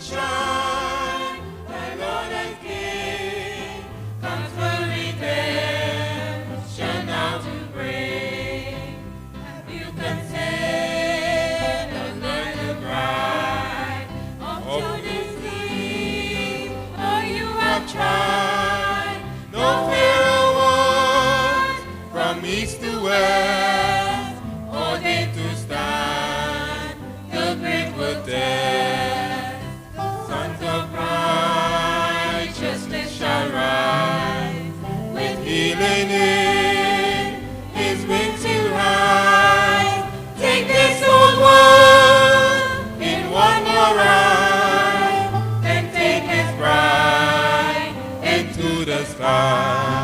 shine, the Lord and King comes for redemption now to bring. Have you considered the bride of Judas Eve? Oh, you have tried, no fear of wars from east to west, ordained to stand the great will death. Sons of righteousness shall rise, with healing in his wings he'll rise. Take this old world in one more ride, then take his bride into the sky.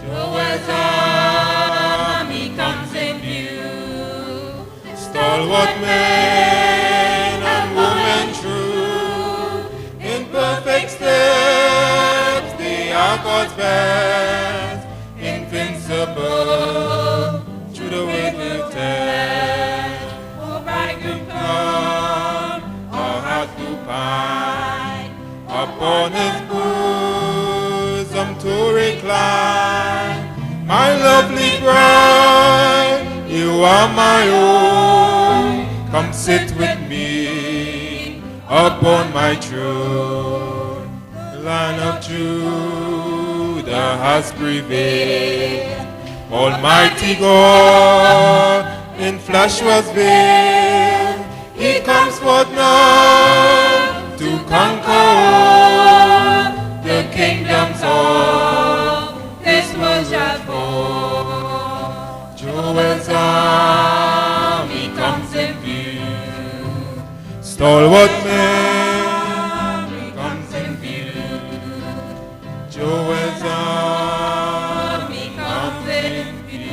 Joel's army comes in view, stalwart men and women true, in perfect steps they are God's best, invincible through the way to test. Oh, bridegroom come, our heart to pine, upon his bosom to recline. My lovely bride, you are my own. Come sit with me upon my throne. The Lion of Judah has prevailed. Almighty God in flesh was veiled. He comes forth now to conquer all the kingdoms all this world shall fall. Joel's army comes in view, stalwart men comes in view. Joel's army comes in view.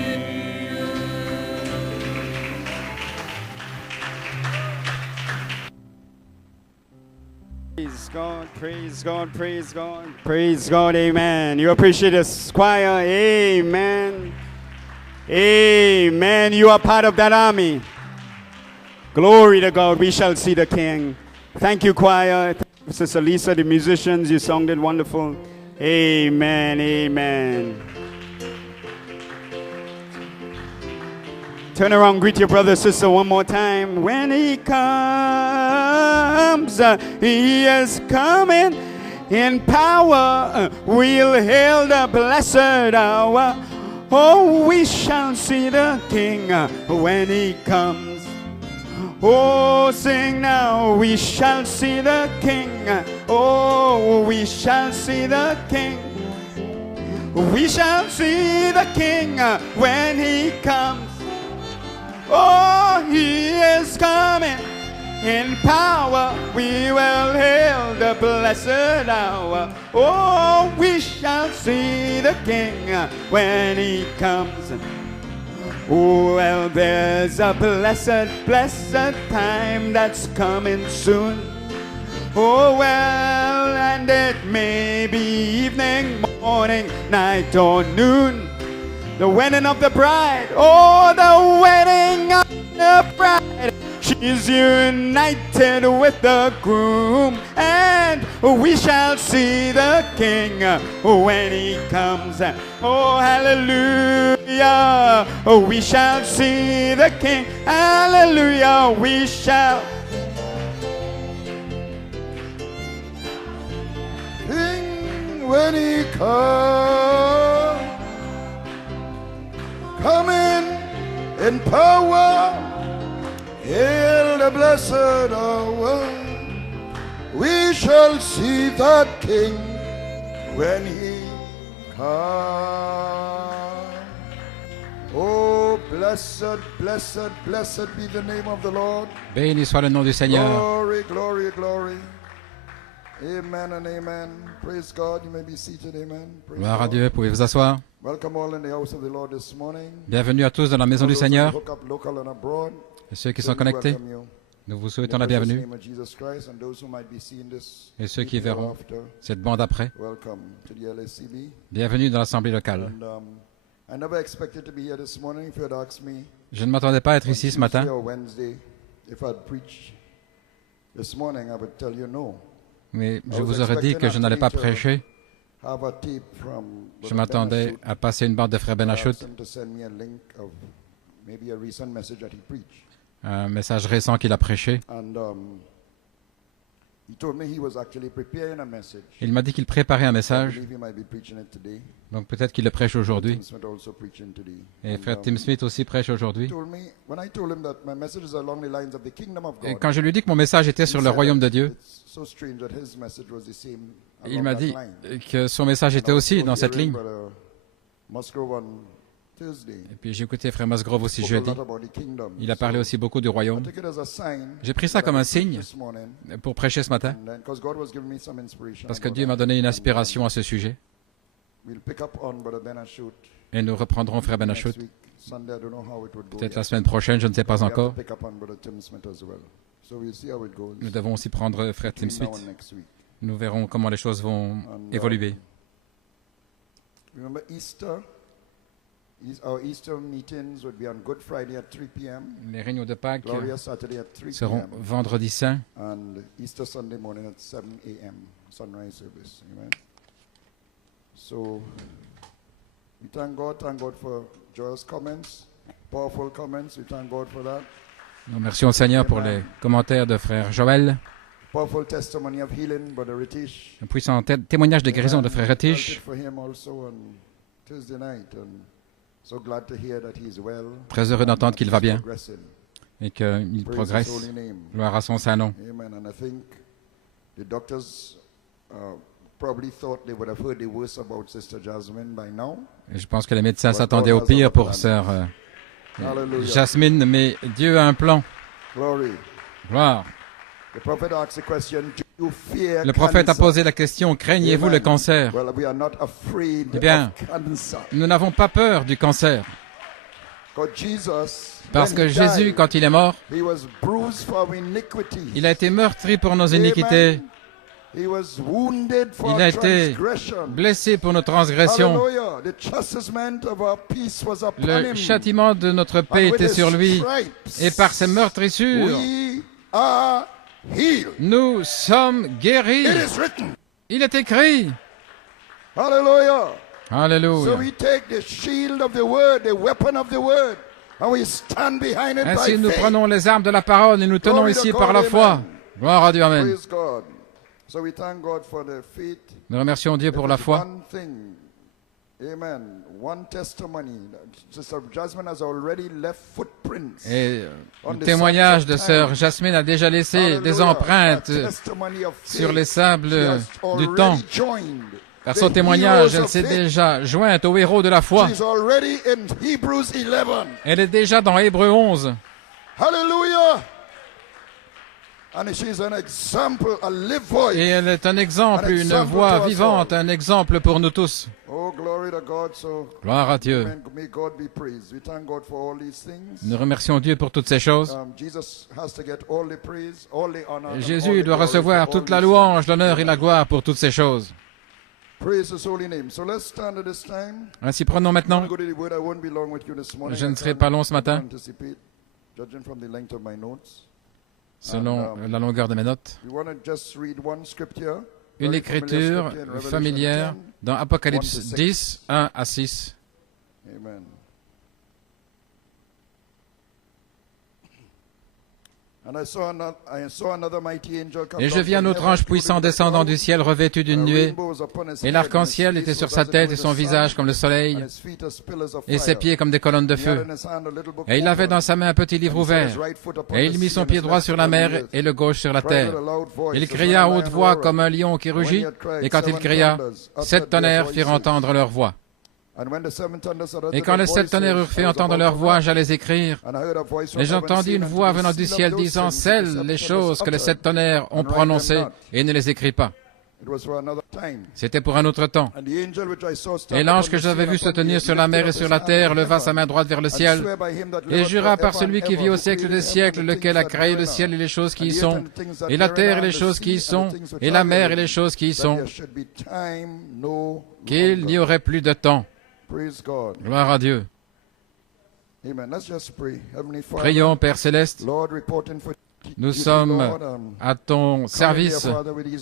Praise God, praise God, praise God, praise God, amen. You appreciate this choir, amen. Amen. You are part of that army. Glory to God, we shall see the King. Thank you, choir. Thank you, Sister Lisa, the musicians, you sounded wonderful. Amen, amen. Turn around, greet your brother, sister one more time. When he comes, he is coming in power. We'll hail the blessed hour. Oh, we shall see the King when he comes. Oh, sing now, we shall see the King. Oh, we shall see the King. We shall see the King when he comes. Oh, he is coming in power. We will hail the blessed hour. Oh, we shall see the King when he comes. Oh, well, there's a blessed, blessed time that's coming soon. Oh, well, and it may be evening, morning, night, or noon. The wedding of the bride, oh, the wedding of the bride. She's united with the groom, and we shall see the King when he comes. Oh, hallelujah, oh, we shall see the King. Hallelujah, we shall. King when he comes, coming in power, hail the blessed hour. We shall see that King when he comes. Oh, blessed, blessed, blessed be the name of the Lord. Béni soit le nom du Seigneur. Glory, glory, glory. Amen and amen. Praise God. You may be seated. Amen. Praise Gloire à God. Dieu, pouvez vous asseoir. Welcome all in the house of the Lord this morning. Bienvenue à tous dans la maison du Those who Seigneur. hook up local and abroad, Et ceux qui we sont connectés, welcome you. nous vous In souhaitons the la precious bienvenue. name of Jesus Christ, and those who might be seeing this Et ceux qui video verront after, cette bande après, welcome to the LACB. bienvenue dans l'assemblée locale. And I never expected to be here this morning. If you had asked me Je ne m'attendais pas à être ici ce Tuesday matin, or Wednesday, if I'd preach this morning, I would tell you no. mais je vous aurais dit que je n'allais pas prêcher. Have a tape from Je Brother m'attendais Ben à passer une bande de frère Ben Ashut. I Ashut, asked him to send me a link of maybe a recent message that he preached. un message récent qu'il a prêché. And he told me he was actually preparing a message. Il m'a dit qu'il préparait un I message, believe he might be preaching it today. donc peut-être qu'il le prêche aujourd'hui. Tim Smith also preaching today. Et And, frère Tim Smith aussi prêche he aujourd'hui. told me, when I told him that my message is along the lines of the kingdom of Et God, quand je lui ai dit que mon message était sur he le said royaume that de Dieu, it's so strange that his message was the same il along m'a that dit line. que son message était aussi dans cette ligne. Brother Musgrove on Thursday. Et puis j'ai écouté frère Musgrove aussi Spoke a jeudi. lot about the kingdom. Il a parlé So, aussi beaucoup du I royaume. took it as a sign J'ai pris ça that comme I un preached signe this morning, pour prêcher ce matin, and then, 'cause God was giving me some inspiration parce que about Dieu m'a that. donné une And, inspiration à ce sujet. we'll pick up on Brother Ben Ashut Et nous reprendrons frère Ben next Ashut. week. Sunday, I don't know how it would go Peut-être yet. la semaine prochaine, je ne sais pas We have to encore. pick up on Brother Tim Smith as well. So we'll see how it goes. Nous devons aussi prendre frère Tim between now Smith. and next week. Nous verrons comment les choses vont And, évoluer. Remember Easter? Our Easter meetings would be on Good Friday at 3 p.m. Les réunions de Pâques Glorious Saturday at 3 seront p.m. vendredi saint and Easter Sunday morning at 7 a.m. sunrise service. Amen. So we thank God for Joel's comments, powerful comments. We thank God for that. Nous remercions le Seigneur pour les commentaires de frère Joël, Powerful testimony of healing, Brother Ritish. un puissant témoignage de guérison de frère Amen. Felt Retish. it for him also on Tuesday night, and so glad to hear that he's well. Très heureux d'entendre qu'il va bien Progressing. et qu'il Praise his progresse. holy name. Gloire à son saint nom. Amen. And I think the doctors probably thought they would have heard the worst about Sister Jasmine by now. Et je pense que les médecins s'attendaient au pire pour sœur Hallelujah. Jasmine, mais Dieu a un plan. Glory. Gloire. The prophet asked the question, do you fear Le prophète a cancer? posé la question, craignez-vous le Amen. cancer? Well, we are not afraid Eh bien, of cancer. Nous n'avons pas peur du cancer, 'Cause Jesus, parce when que he Jésus, died, quand il est mort, he was bruised for our iniquities. il a été meurtri pour nos iniquités, Amen. He was wounded for il our a été transgression. blessé pour nos transgressions. Hallelujah. The chastisement of our peace was upon Le him. châtiment de notre paix And with était his sur lui, stripes, et par ses meurtrissures, we are healed. nous sommes guéris. It is written. Il est écrit. Hallelujah. So Alléluia. we take the shield of the word, the weapon of the word, and we stand behind it Ainsi, by nous faith. prenons les armes de la parole et nous tenons Glory to ici God, par la foi. amen. Gloire à Dieu, Amen. Praise God. So we thank God for the faith. Nous remercions Dieu pour la foi. One thing. Amen. One testimony. Sister Jasmine has already left footprints. Et le témoignage de sœur Jasmine a déjà laissé des Hallelujah. empreintes A testimony of sur faith. les sables She has du already temps. joined Par the son témoignage, heroes elle of s'est faith. déjà jointe aux héros de la foi. She's already in Hebrews 11. Elle est déjà dans Hébreux 11. Hallelujah. And she's an example, a live voice. Et elle est un exemple, une voix vivante, un exemple pour nous tous. Oh, glory to God. So, Gloire à Dieu. amen. May God be praised. We thank God for all these things. Nous remercions Dieu pour toutes ces choses. Jesus has to get all the praise, all the honor, and all Jésus the doit glory recevoir for toute all la these louange, l'honneur et la gloire pour toutes ces choses. things. Praise His holy name. So let's stand at this time. Ainsi, prenons I'm maintenant. going to go to the word. I won't be long with you this morning. Je ne I serai can't pas long ce matin, anticipate, judging from the length of my notes. selon la longueur de mes notes. We want to just read one scripture. Une very familiar écriture scripture in Revelation familière 10. dans Apocalypse 1 to 6. 10, 1 à 6. Amen. And I saw another mighty angel come Et down je vis un from autre heaven, ange puissant clothing with a descendant cloud, du ciel revêtu d'une and a nuée, rainbow was upon his et head, l'arc-en-ciel and his était face sur was sa as it tête were et the son sun, visage comme le soleil, and his feet as pillars of et ses fire. pieds comme des colonnes de And he feu. had in his hand a little book Et il avait open, dans sa main un petit livre and he set his ouvert, right foot upon et the il mit sea son and pied his droit left sur foot la on the mer earth. et le gauche sur la Cried terre. with a loud voice, Il as cria à when a haute lion voix roareth. comme un lion qui And when he rugit, had cried, et quand il 7 cria, thunders uttered 7 their tonnerres firent voices. entendre leur voix. And when the 7 thunders uttered Et quand their les 7 tonnerres eurent voices, fait I was entendre about leur to voix, write. j'allais écrire. And I heard a voice from Et heaven j'entendis saying une unto voix me, venant du seal up ciel those disant, things which the scelle seven les thunders choses que les uttered, 7 tonnerres ont and write them prononcées, not. et ne les écris pas. It was for another time. C'était pour un autre temps. And the angel which I saw stand Et l'ange upon que the j'avais sea vu and se upon the tenir earth sur la mer et lifted sur up la his terre hand leva and sa main droite vers le and ciel swear by him that et liveth jura par forever celui and qui ever, vit au who siècle created des heaven siècles, and the lequel a things that créé le therein ciel et les choses are, qui and y the earth sont, and the things that et la therein terre are, et les and the choses sea qui y and the sont, things which et are la mer et therein, les choses qui y that sont, there should be time no qu'il n'y longer. aurait plus de temps. Praise God. Gloire à Dieu. Amen. Let's just pray. Heavenly Father, Prions, Père Céleste. Lord, reporting for Nous duty, sommes Lord, à ton service.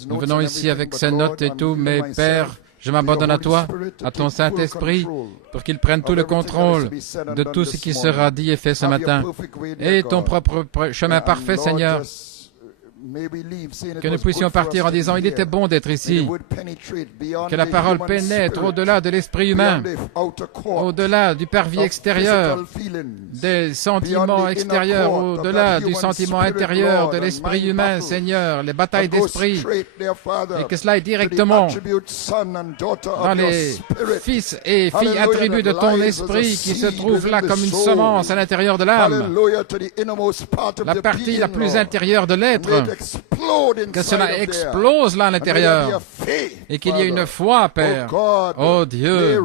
Nous venons ici avec ces notes et tout, mais Père, je m'abandonne à toi, à ton Saint-Esprit, pour qu'il prenne tout le contrôle de tout ce qui sera dit et fait ce matin. Et ton propre chemin parfait, Seigneur, que nous puissions partir en disant, il était bon d'être ici, que la parole pénètre au-delà de l'esprit humain, au-delà du parvis extérieur, des sentiments extérieurs, au-delà du sentiment intérieur de l'esprit humain, Seigneur, les batailles d'esprit, et que cela est directement dans les fils et filles attributs de ton esprit qui se trouvent là comme une semence à l'intérieur de l'âme, la partie la plus intérieure de l'être, que cela explose là à l'intérieur et qu'il y ait une foi, Père. Oh Dieu,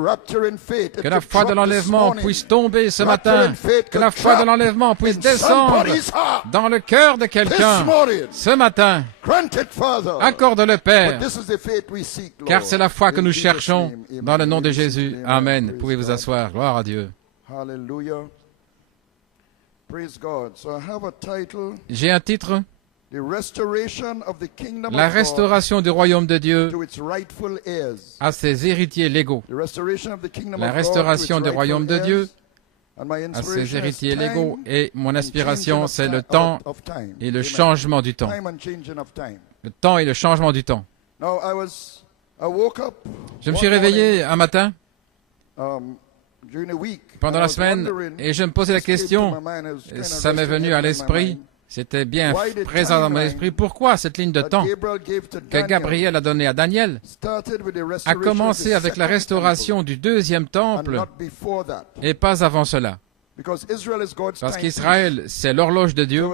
que la foi de l'enlèvement puisse tomber ce matin, que la foi de l'enlèvement puisse descendre dans le cœur de quelqu'un ce matin. Accorde-le, Père, car c'est la foi que nous cherchons dans le nom de Jésus. Amen. Pouvez vous asseoir. Gloire à Dieu. Hallelujah. Praise God. So I have a title, J'ai un titre, The Restoration of the Kingdom La of God restauration du royaume de Dieu to its rightful heirs. à ses héritiers légaux. The restoration of the kingdom La of God to restauration its du royaume de rightful Dieu heirs. And my à inspiration ses is héritiers time légaux. Et mon and inspiration, changing c'est of le ti- temps of time. et le Amen. changement du temps. Time and changing of time. Le temps et le changement du temps. Now I woke up Je me one suis réveillé un matin morning, during the week, pendant and I la was semaine wondering, et je me posais la this came to question, my mind, it was kind of ça m'est resting venu heavy à on my l'esprit, mind, c'était bien Why the présent dans mon timeline esprit. Pourquoi cette ligne de that temps Gabriel gave to que Daniel Gabriel a donnée à Daniel started with the a restoration commencé of the avec la second restauration du deuxième temple, and temple not before that. et pas avant cela? Because Israel is God's Parce timepiece. qu'Israël, c'est l'horloge de Dieu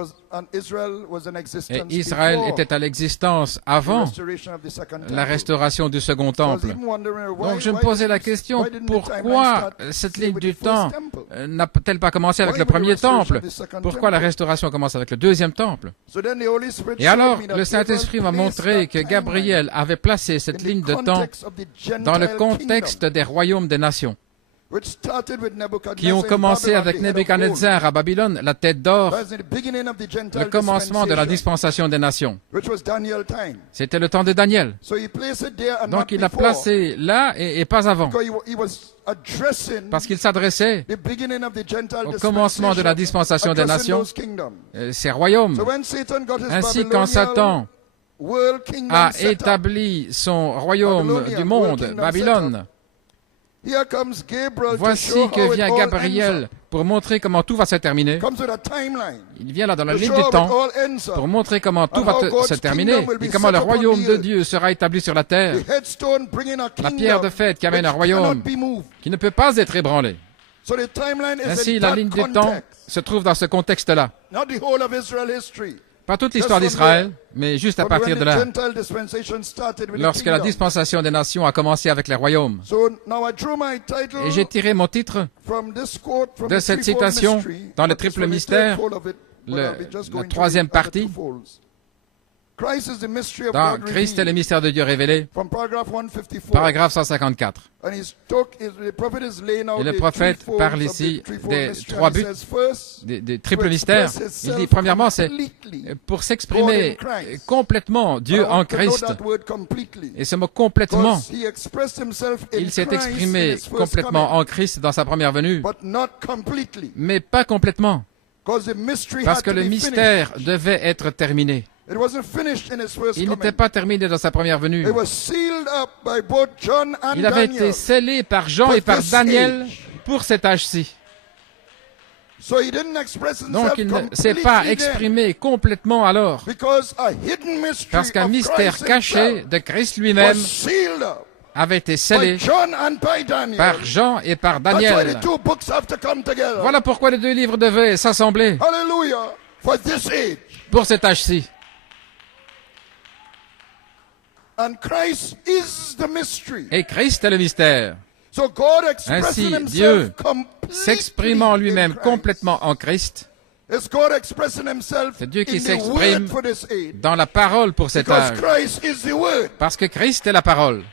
Israel was in et existence Israël before était à l'existence the avant restoration of the second la temple. restauration du second So I was temple. even wondering, why- Donc je me why posais la didn't- question, why didn't the pourquoi timeline start cette with ligne the du first temps temple? n'a-t-elle pas commencé avec Why le with the premier restoration temple? of the second Pourquoi la temple? restauration commence avec le deuxième temple? So then the Holy Spirit Et alors, showed me that le Saint-Esprit m'a Gabriel montré placed que that Gabriel avait placé cette timeline ligne de in the temps context of the dans le Gentile contexte kingdom, des royaumes des nations, which started with Nebuchadnezzar qui ont in commencé Babylon, avec the head of Nebuchadnezzar à Babylone, la tête d'or, gold. That was the beginning of the Gentile le commencement de la dispensation, dispensation des nations. which was Daniel time. C'était le temps de Daniel. So he placed it there and Donc not il l'a before, placé là et pas avant, because he was addressing parce qu'il s'adressait the beginning of the Gentile au commencement de la dispensation des addressing nations, those kingdoms. ces royaumes. So when Satan got his Ainsi, quand Babylonian Satan world kingdom a set up, établi son royaume Babylonian, du world monde, kingdom Babylone, here comes Gabriel to voici show que how it vient all ends Gabriel up. pour montrer comment tout va se terminer. Comes with a timeline Il vient là dans la to ligne show du how it temps all ends up. pour montrer comment tout And va how God's se terminer kingdom will be et comment set le up on royaume the de earth. Dieu sera établi sur la terre. The headstone bringing a La kingdom pierre de fête qui amène un which royaume cannot be moved. qui ne peut pas être ébranlé. So the timeline is Ainsi, in la that ligne du temps context, se trouve dans ce contexte-là. not the whole of Israel history. Pas toute l'histoire Just from d'Israël, mais juste à But partir when de the là, Gentile dispensation started with the lorsque la kingdom. dispensation des nations a commencé avec les royaumes. So now I drew my title Et j'ai tiré mon titre from this quote from de the cette threefold citation mystery, dans le but it's triple from the mystère, third fold of it, but le- I'll be just la going to troisième read the other partie. two folds. Christ is the mystery of Dans God Christ est le revealed. mystère de Dieu révélé, From paragraph 154. paragraphe 154. And the prophet is laying out Et le the prophète three folds parle of ici the threefold des mystery, trois and he buts, says, first, des to triples mystères. express Il dit, itself premièrement, c'est completely. pour s'exprimer God in Christ. complètement, I Dieu want en to note Christ. that word completely. Et ce mot complètement, Because he expressed himself in il s'est Christ in exprimé his first complètement coming, en Christ dans sa première venue, but not completely. mais pas complètement, Because the mystery parce had que to le be mystère finished. devait être terminé. It wasn't finished in his first Il coming. n'était pas terminé dans sa première venue. It was sealed up by both John and Il avait Daniel. été scellé par Jean For et par this Daniel age. pour cet âge-ci. So he didn't express himself Donc il ne s'est pas completely then, exprimé complètement alors, because a hidden mystery parce qu'un of mystère Christ caché himself de Christ was lui-même sealed up avait été by scellé John and by Daniel. par Jean et par That's why Daniel. the two books have to come together. Voilà pourquoi les deux livres devaient s'assembler Hallelujah. For this age. pour cet âge-ci. And Christ is the mystery. Et Christ est le mystère. So God expressing Ainsi, Dieu, himself completely s'exprimant in lui-même Christ. complètement en Christ, It's God expressing himself c'est Dieu qui in the s'exprime word for this age. dans la parole pour cet Because âge. Christ is the word. Parce que Christ est la parole.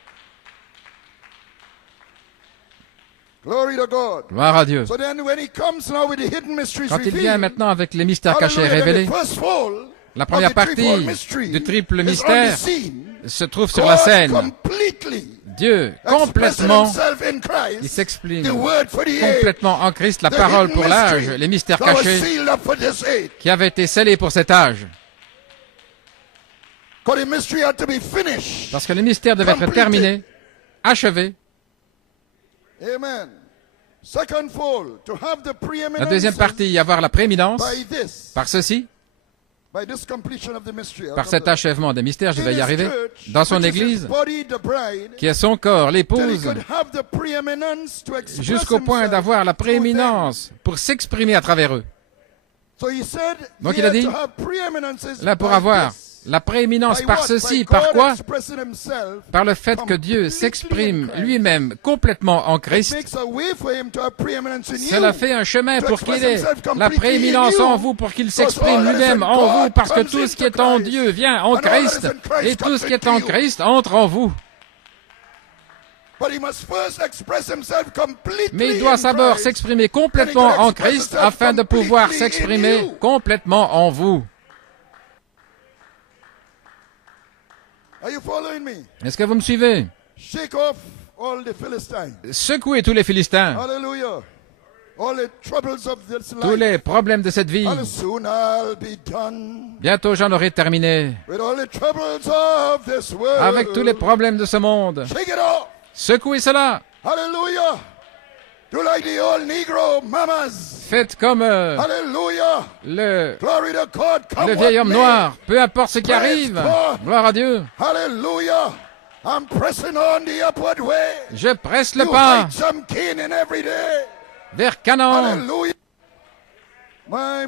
Glory to God. Gloire à Dieu. So then when he comes now with the hidden mysteries Quand il revealed, vient maintenant avec les mystères cachés hallelujah, then révélés, the first fold la of première the partie threefold mystery du triple is on the mystère scene. se trouve sur la God scène. completely Dieu, expressing complètement, himself in Christ, il s'exprime the word for the age, complètement en Christ, la the parole hidden pour l'âge, mystery les mystères that was cachés sealed up for this age. qui avaient été scellés pour cet âge. Because the mystery had to be finished. Parce que les mystères devaient être Completed. terminés, achevés. Amen. Second fold, to have the preeminence La deuxième partie, avoir la prééminence by this, par ceci, by this completion of the mystery. par cet achèvement des mystères, je vais y arriver, dans son Église, body, the bride, qui est son corps, till he l'épouse, could have the preeminence to express jusqu'au point himself d'avoir la through them. prééminence pour s'exprimer à travers eux. So he said, Donc il here a dit, to have preeminences là pour by avoir this. la prééminence By par what? ceci, By par God quoi? expressing himself Par le fait que Dieu completely s'exprime in Christ. lui-même complètement en It Christ. makes a way for him to have preeminence in Cela you. fait un chemin To pour express qu'il ait himself la completely prééminence in you. en vous, pour qu'il Because s'exprime all that is lui-même in en God vous, parce que comes tout ce qui into est en Christ. Dieu vient en And all that Christ, is in Christ et tout comes ce qui est into en you. Christ entre en vous. But he must first express himself completely Mais il doit in d'abord Christ. s'exprimer complètement en Christ afin de pouvoir s'exprimer complètement en vous. Are you following me? Est-ce que vous me suivez? Shake off all the Philistines. Secouez tous les Philistins, Hallelujah. All the troubles of this tous life. les problèmes de cette vie. And soon I'll be done Bientôt j'en aurai terminé. with all the troubles of this world. Avec tous les problèmes de ce monde. Shake it off. Secouez cela. Hallelujah. Do like the old Negro mamas. Faites comme Hallelujah. le Glory to God. Come vieil what homme may. noir. Peu importe ce qui Praise arrive. God. Gloire à Dieu. Hallelujah. I'm pressing on the upward way. Je presse le You pas heights I'm gaining every day. vers Canaan. Hallelujah. My.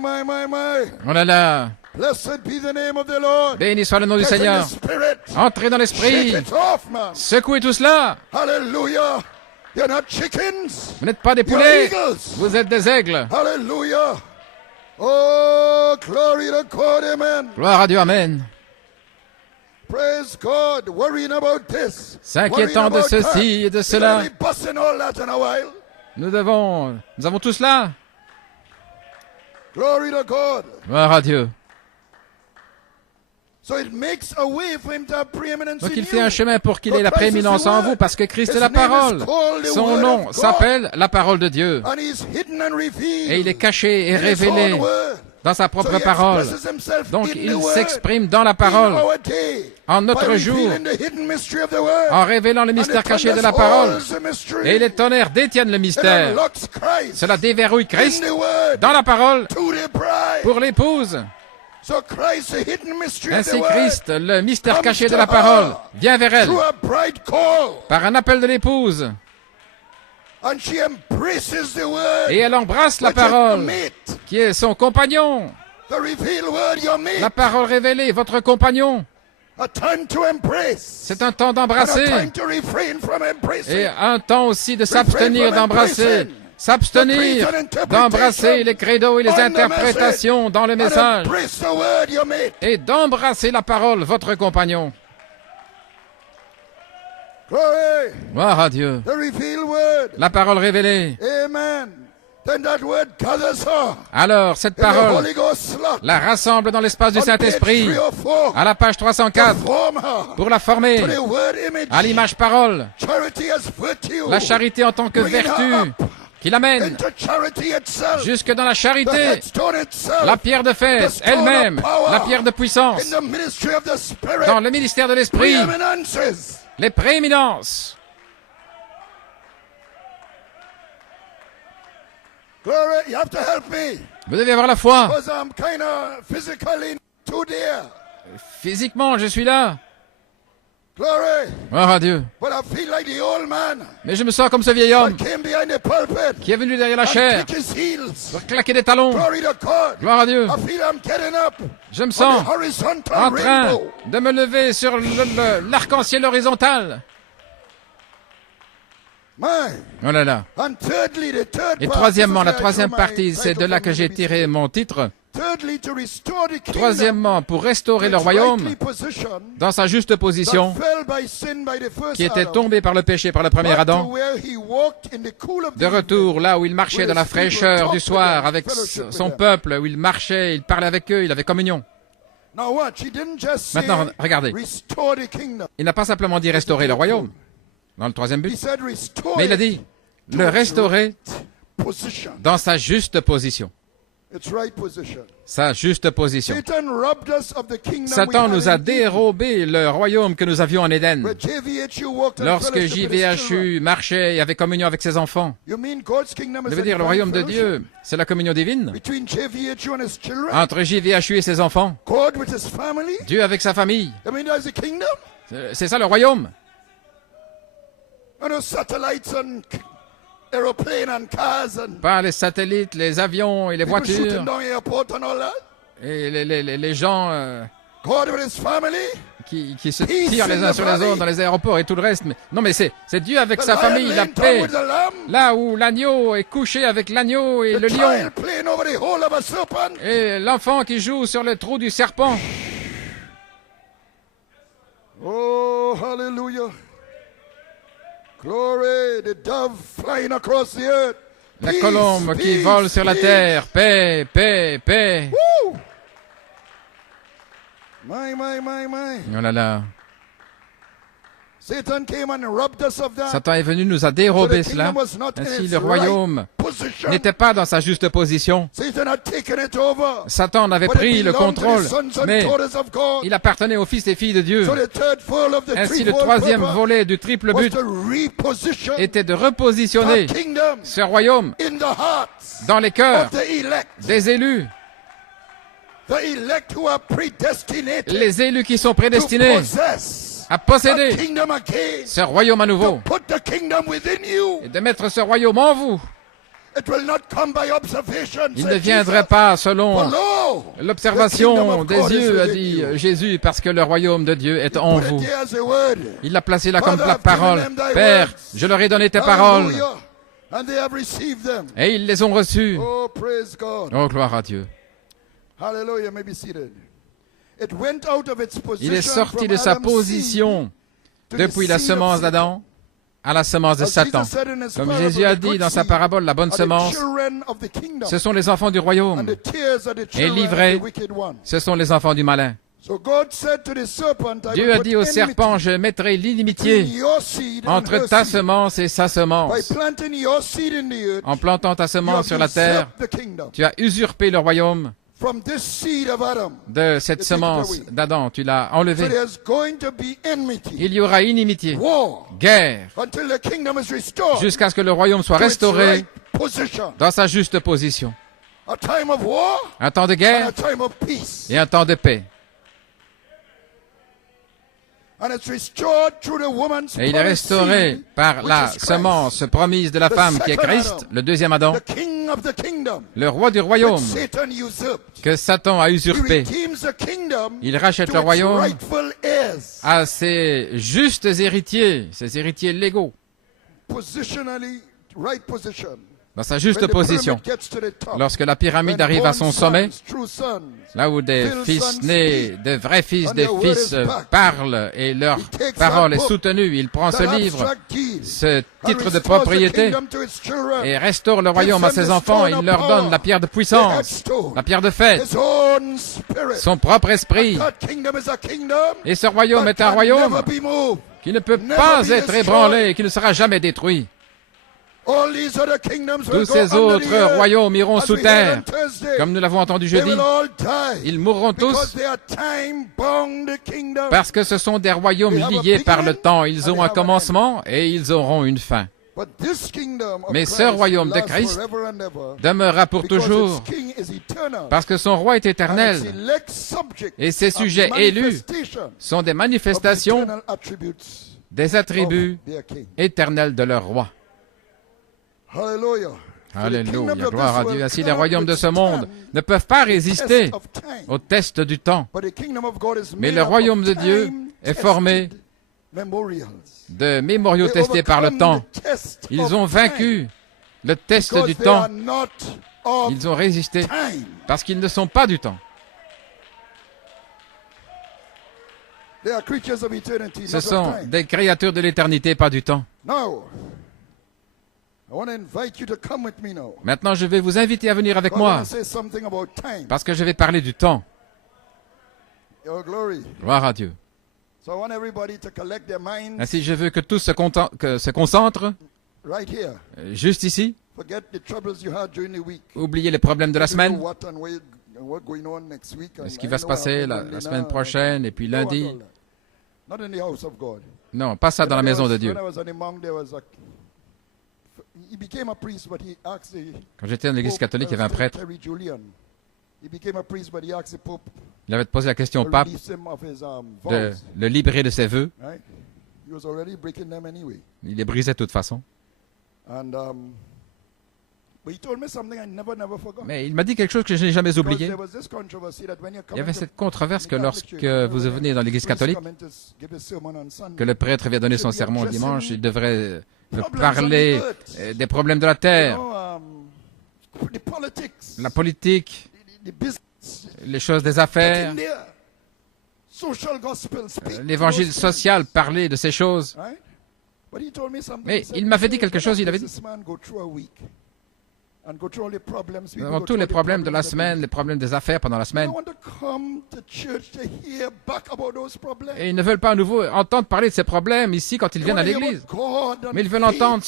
Oh là là. Blessed be the name of the Lord. Béni soit le nom du Get in Seigneur. the spirit. Entrez dans l'esprit. Shake it off, man. Secouez tout cela. Hallelujah. You're not chickens. Vous n'êtes pas des You're poulets. eagles. Vous êtes des aigles. Hallelujah. Oh, glory to God. Amen. Gloire à Dieu. Amen. Praise God. Worrying about this. S'inquiétant de worrying about ceci that. et de cela. We're gonna be busting all that in a while. Nous avons tout cela. Glory to God. Gloire à Dieu. So it makes a way for him to have preeminence Donc in il fait you. un chemin pour qu'il ait la But Christ is prééminence the en word. vous parce que Christ His est la name is parole. called the Son word nom of God. s'appelle la parole de Dieu. And he's hidden and revealed Et il est caché et in his révélé own word. dans sa So propre he parole. expresses himself Donc in il the word, s'exprime dans la in parole, our day, en notre by jour, revealing the hidden mystery of the word. en révélant le And mystère the caché de la thunders parole. holds the mystery. Et les tonnerres détiennent le It mystère. unlocks Christ Cela déverrouille Christ in the word dans la parole to the bride. pour l'épouse. So Christ, the hidden mystery of Ainsi the word, Christ, le mystère comes caché de to la parole, her vient vers elle through a bride call. par un appel de l'épouse. And she embraces the word. Et elle embrasse la which is the parole, mate. qui est son compagnon. The revealed word, your mate. La parole révélée, votre compagnon. A time to embrace. C'est un temps And a d'embrasser time to refrain from embracing. et un temps aussi de s'abstenir d'embrasser. S'abstenir d'embrasser les credos et les interprétations dans le And message embrace the word, your mate. et d'embrasser la parole, votre compagnon. Glory. Gloire à Dieu. The revealed word. La parole révélée. Amen. Then that word gathers her Alors, cette in the parole Holy Ghost slot. la rassemble dans l'espace du On page Saint-Esprit 304. à la page 304 Form her pour la former to the word image. à l'image parole. Charity as virtue. La charité en tant que Bringing her vertu up qui l'amène into charity itself. jusque dans la The charité, headstone itself. la pierre de fête elle-même, la pierre de puissance, In the ministry of the Spirit. dans le ministère de l'Esprit, Preeminences. les prééminences. Glory, you have to help me. Vous devez avoir la foi. Because I'm kind of physically too there. Physiquement, je suis là. Gloire à Dieu. Mais je me sens comme ce vieil homme qui est venu derrière la chaire pour claquer des talons. Gloire à Dieu. Je me sens en train de me lever sur l'arc-en-ciel horizontal. Oh là là. Et troisièmement, la troisième partie, c'est de là que j'ai tiré mon titre. Troisièmement, pour restaurer le royaume dans sa juste position, qui était tombé par le péché par le premier Adam, de retour là où il marchait dans la fraîcheur du soir avec son peuple, où il marchait, il parlait avec eux, il avait communion. Maintenant, regardez, il n'a pas simplement dit restaurer le royaume, dans le troisième but, mais il a dit le restaurer dans sa juste position. Sa juste position. Satan nous a dérobé le royaume que nous avions en Éden. Lorsque JVHU marchait et avait communion avec ses enfants. Ça veut dire le royaume de Dieu, c'est la communion divine. Entre JVHU et ses enfants. Dieu avec sa famille. C'est ça le royaume. Pas les satellites, les avions et les voitures. Et les gens qui se tirent les uns sur les autres dans les aéroports et tout le reste. Mais, non, mais c'est Dieu avec sa famille, la paix. Là où l'agneau est couché avec l'agneau et le lion. Et l'enfant qui joue sur le trou du serpent. Oh, hallelujah. Glory, the dove flying across the earth. La colombe qui vole sur la terre. Paix, paix, paix. Woo! My. Oh là là. Satan came and robbed us of that. Satan est venu nous a dérobé cela. Ainsi, le royaume n'était pas dans sa juste position. Satan avait pris le contrôle, mais il appartenait aux fils et filles de Dieu. Ainsi, le troisième volet du triple but était de repositionner ce royaume dans les cœurs des élus. Les élus qui sont prédestinés à posséder ce royaume à nouveau et de mettre ce royaume en vous. Il ne viendrait pas selon l'observation des yeux, a dit Jésus, parce que le royaume de Dieu est en vous. Il l'a placé là comme la parole. Père, je leur ai donné tes paroles. Et ils les ont reçues. Oh, gloire à Dieu. Il est sorti de sa position depuis la semence d'Adam à la semence de Satan. Comme Jésus a dit dans sa parabole, la bonne semence, ce sont les enfants du royaume. Et l'ivré, ce sont les enfants du malin. Dieu a dit au serpent, je mettrai l'inimitié entre ta semence et sa semence. En plantant ta semence sur la terre, tu as usurpé le royaume. De cette semence d'Adam, tu l'as enlevé. Il y aura inimitié, guerre, jusqu'à ce que le royaume soit restauré dans sa juste position. Un temps de guerre et un temps de paix. Et il est restauré par la semence promise de la femme qui est Christ, le deuxième Adam, le roi du royaume que Satan a usurpé. Il rachète le royaume à ses justes héritiers, ses héritiers légaux, dans sa juste position. Lorsque la pyramide arrive à son sommet, là où des fils nés, des vrais fils des fils parlent et leur parole est soutenue, il prend ce livre, ce titre de propriété et restaure le royaume à ses enfants. Il leur donne la pierre de puissance, la pierre de fête, son propre esprit. Et ce royaume est un royaume qui ne peut pas être ébranlé et qui ne sera jamais détruit. Tous ces autres royaumes iront sous terre, comme nous l'avons entendu jeudi. Ils mourront tous parce que ce sont des royaumes liés par le temps. Ils ont un commencement et ils auront une fin. Mais ce royaume de Christ demeurera pour toujours, parce que son roi est éternel, et ses sujets élus sont des manifestations des attributs éternels de leur roi. Alléluia, gloire à Dieu. Ainsi, les royaumes de ce monde ne peuvent pas résister au test du temps. Mais le royaume de Dieu est formé de mémoriaux testés par le temps. Ils ont vaincu le test du temps. Ils ont résisté parce qu'ils ne sont pas du temps. Ce sont des créatures de l'éternité, pas du temps. Maintenant, je vais vous inviter à venir avec moi, parce que je vais parler du temps. Gloire à Dieu. Ainsi, je veux que tous se concentrent juste ici. Oubliez les problèmes de la semaine, ce qui va se passer la semaine prochaine et puis lundi. Non, pas ça dans la maison de Dieu. Quand j'étais dans l'église catholique, il y avait un prêtre. Il avait posé la question au pape de le libérer de ses vœux. Il les brisait de toute façon. Mais il m'a dit quelque chose que je n'ai jamais oublié. Il y avait cette controverse que lorsque vous venez dans l'église catholique, que le prêtre vient donner son sermon le dimanche, il devrait parler des problèmes de la terre, la politique, les choses des affaires, l'évangile social, parler de ces choses. Mais il m'avait dit quelque chose, il avait dit, nous avons tous les problèmes de la semaine, les problèmes des affaires pendant la semaine. Et ils ne veulent pas à nouveau entendre parler de ces problèmes ici quand ils viennent à l'église. Mais ils veulent entendre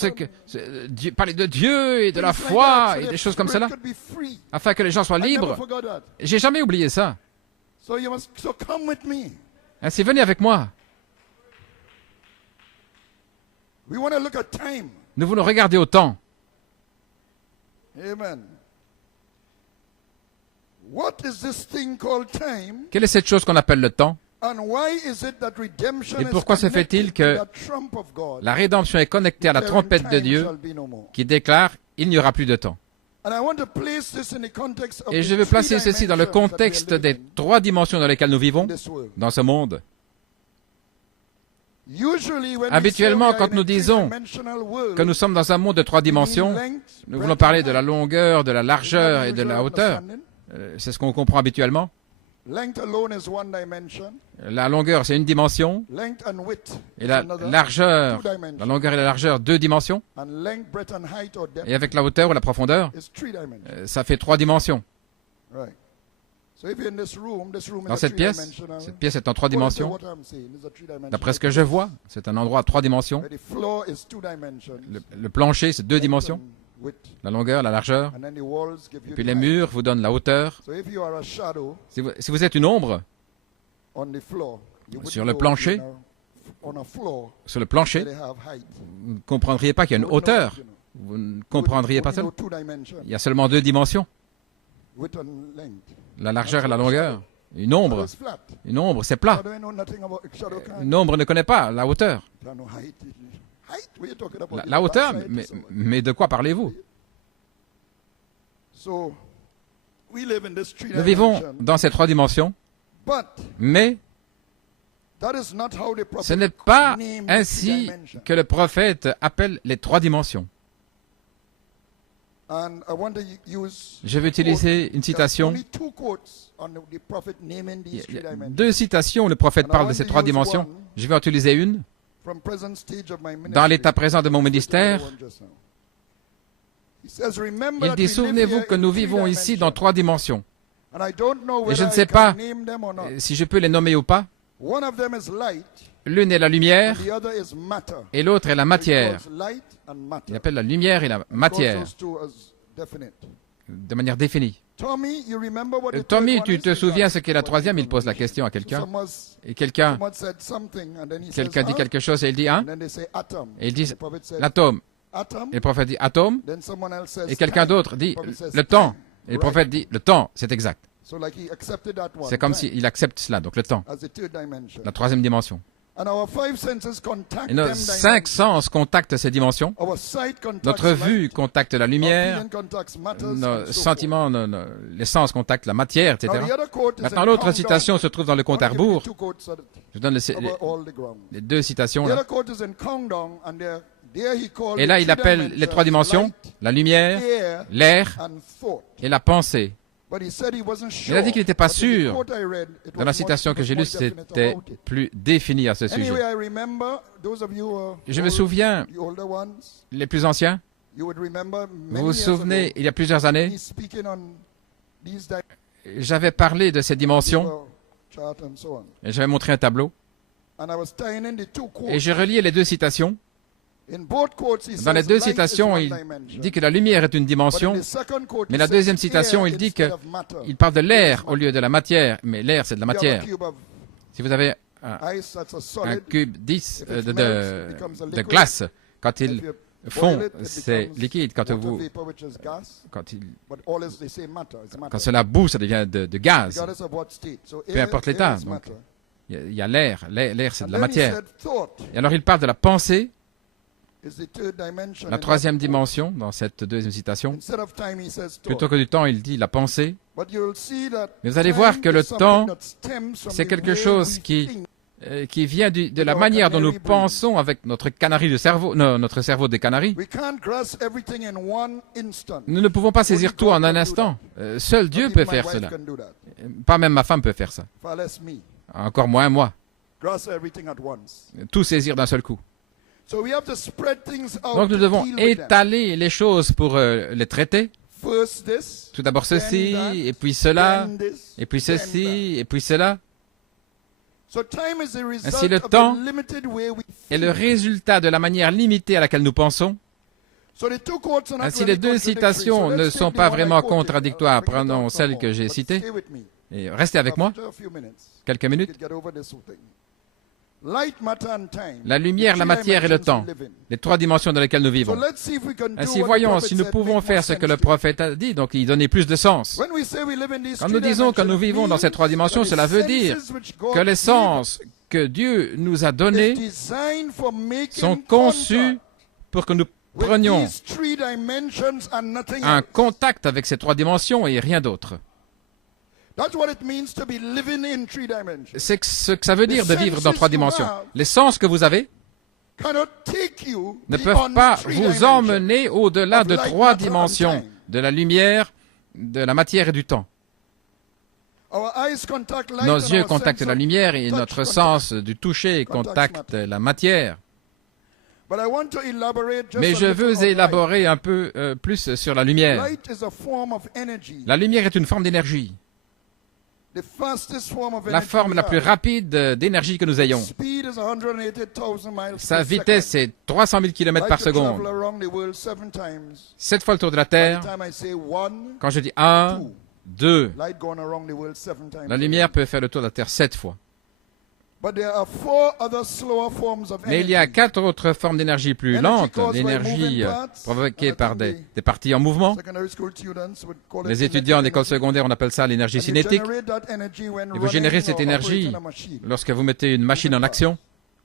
parler de Dieu et de la foi et des choses comme cela, afin que les gens soient libres. J'ai jamais oublié ça. Ainsi, venez avec moi. Nous voulons regarder au temps. Amen. What is this thing called time? Quelle est cette chose qu'on appelle le temps? And why is it that redemption Et pourquoi se fait-il que la rédemption est connectée à la trompette de Dieu qui déclare « Il n'y aura plus de temps ». Et je veux placer ceci dans le contexte des trois dimensions dans lesquelles nous vivons dans ce monde. Habituellement, quand nous disons que nous sommes dans un monde de trois dimensions, nous voulons parler de la longueur, de la largeur et de la hauteur. C'est ce qu'on comprend habituellement. La longueur, c'est une dimension. Et la largeur, la longueur et la largeur, deux dimensions. Et avec la hauteur ou la profondeur, ça fait trois dimensions. Dans cette pièce est en trois dimensions. D'après ce que je vois, c'est un endroit à trois dimensions. Le plancher, c'est deux dimensions. La longueur, la largeur. Puis les murs vous donnent la hauteur. Si vous êtes une ombre sur le plancher, vous ne comprendriez pas qu'il y a une hauteur. Vous ne comprendriez pas cela. Il y a seulement deux dimensions. La largeur et la longueur. Une ombre, c'est plat. Une ombre ne connaît pas la hauteur. La hauteur, mais de quoi parlez-vous? Nous vivons dans ces trois dimensions, mais ce n'est pas ainsi que le prophète appelle les trois dimensions. Je vais utiliser une citation. Il y a deux citations où le prophète parle de ces trois dimensions. Je vais en utiliser une. Dans l'état présent de mon ministère, il dit, souvenez-vous que nous vivons ici dans trois dimensions. Et je ne sais pas si je peux les nommer ou pas. L'une est la lumière et l'autre est la matière. Il appelle la lumière et la matière de manière définie. Tommy, tu te souviens ce qu'est la troisième? Il pose la question à quelqu'un. Et quelqu'un dit quelque chose et il dit, hein? Et il dit, l'atome. Et le prophète dit atome. Then someone else says Et quelqu'un time. d'autre dit Prophet says le temps. time. Et le prophète dit le temps, c'est exact. So like he accepted that one, C'est comme time, s'il accepte cela, donc le temps, as the third dimension. la troisième dimension. And our five senses contact Et nos them 5 sens contactent ces dimensions. Our sight contacts Notre vue light, contacte la our lumière, feeling contacts matters, nos and so sentiments, les sens contactent la matière, etc. forth. Now, the other quote is Maintenant, in l'autre Countdown. citation se trouve dans le compte à I'll give you rebours. two quotes so that Je donne cover all the ground. les deux citations The là. other quote is in Countdown, and there he called Et là, the il three appelle les 3 dimensions, light, la lumière, air, l'air and thought. et la pensée. But he said he wasn't sure. Il a dit qu'il n'était pas But in the sûr. quote I read, it Dans was la citation que j'ai lue, much definite c'était about it. plus défini à ce sujet. Anyway, I remember those of you Je me souviens, the older ones, les plus anciens, you would remember vous many vous years souvenez, ago, il y a plusieurs années, me speaking on these j'avais parlé de ces dimensions chart and so on. et j'avais montré un tableau And I was tying in the two quotes. et je reliais les deux citations. In both quotes, he Dans les says deux light is citations, one il dimension. dit que la lumière est une But in dimension, the second quote, mais he la says deuxième citation, air il dit instead que of matter. il parle de l'air au lieu de la matière, mais l'air c'est de la You have a matière. cube of Si vous avez un ice that's a un solid. cube 10 If it de melts, it becomes a de liquid. glace, quand If il you fond, boil it, it c'est becomes liquide. Quand water vous, vapor, which is gas. quand il, But all is, they say matter. It's matter. quand cela bout, ça devient de gaz. Regardless of what state. So Peu air- importe air l'état, is donc. matter. Il y a l'air, l'air c'est And de la then he matière. said thought Et alors il parle de la pensée, is the third dimension la in troisième that quote. dimension dans cette deuxième citation. Instead of time, he says thought. Plutôt que du temps, il dit la pensée. But you'll see that Mais vous allez time voir que is le something temps, that stems from c'est the quelque way chose we qui think. vient de la Our manière dont nous canary brain. pensons avec notre canari de cerveau, non, notre cerveau des canaris. We can't grasp everything in one instant. Nous ne pouvons pas saisir tout en un instant. Seul Dieu Not peut even my faire wife cela. can do that. Pas même ma femme peut faire ça. Far less me. Encore moins moi. Grasp everything at once. Tout saisir d'un seul coup. So we have to spread things out Donc nous to devons deal with them. étaler les choses pour les traiter. First this, Tout d'abord then ceci, that, et puis cela, then this, et puis then ceci, et puis cela. So time is the result Ainsi, le of temps the limited way we est le think. résultat de la manière limitée à laquelle nous pensons. So the two quotes are not Ainsi, really les deux contradictory. citations So ne let's sont take the pas one I vraiment quoted. I'll contradictoires. bring it Prenons down celle some que more. j'ai But citée. stay with me. Et restez avec moi After a few minutes, quelques we minutes. could get over this whole thing. Light, matter, and time. La lumière, The la three matière et le dimensions temps. we live in. Les 3 dimensions dans lesquelles nous So vivons. let's see if we can do Ainsi, what the voyons prophet si nous said, pouvons make faire more ce que sense le to you. prophète a dit, donc y donner plus de sens. When we say we live in these Quand three nous disons que nous dimensions, vivons dans ces 3 dimensions, means cela veut that the dire senses which God que les gave sens que Dieu nous a is donnés designed for making sont conçus contact pour que nous with prenions these three dimensions and nothing un else. contact avec ces 3 dimensions et rien d'autre. That's what it means to be living in three dimensions. C'est ce que ça veut dire de vivre dans 3 dimensions. Les sens que vous avez Cannot take you ne peuvent beyond pas three vous dimensions. emmener au-delà de of light, 3 matter, and dimensions, time. de la lumière, de la matière et du temps. Our eyes contact light Nos and yeux our contactent sense la of lumière et touch notre contact. sens du toucher Contacts contacte la matière. But I want to elaborate just Mais a je little veux on élaborer un peu plus sur la lumière. light. Light is a form of energy. La lumière est une forme d'énergie. The fastest form of La energy forme we la plus have. rapide d'énergie que nous ayons. Speed is 180,000 miles Sa per vitesse second. est 300 000 km Light par could travel seconde. around the world 7 times. 7 fois le tour de la By Terre. the time I say one, Quand je dis 1, 2, light going around the world 7 times. la lumière peut faire le tour de la Terre 7 fois. But there are 4 other slower forms of Mais il y a energy. 4 autres formes d'énergie plus lentes. L'énergie provoquée par des parties en mouvement. Secondary school students would call it Les étudiants kinetic d'école energy. secondaire, on appelle ça l'énergie And you cinétique. generate that energy when Et vous générez running cette or énergie operating a machine. lorsque vous mettez une machine en action,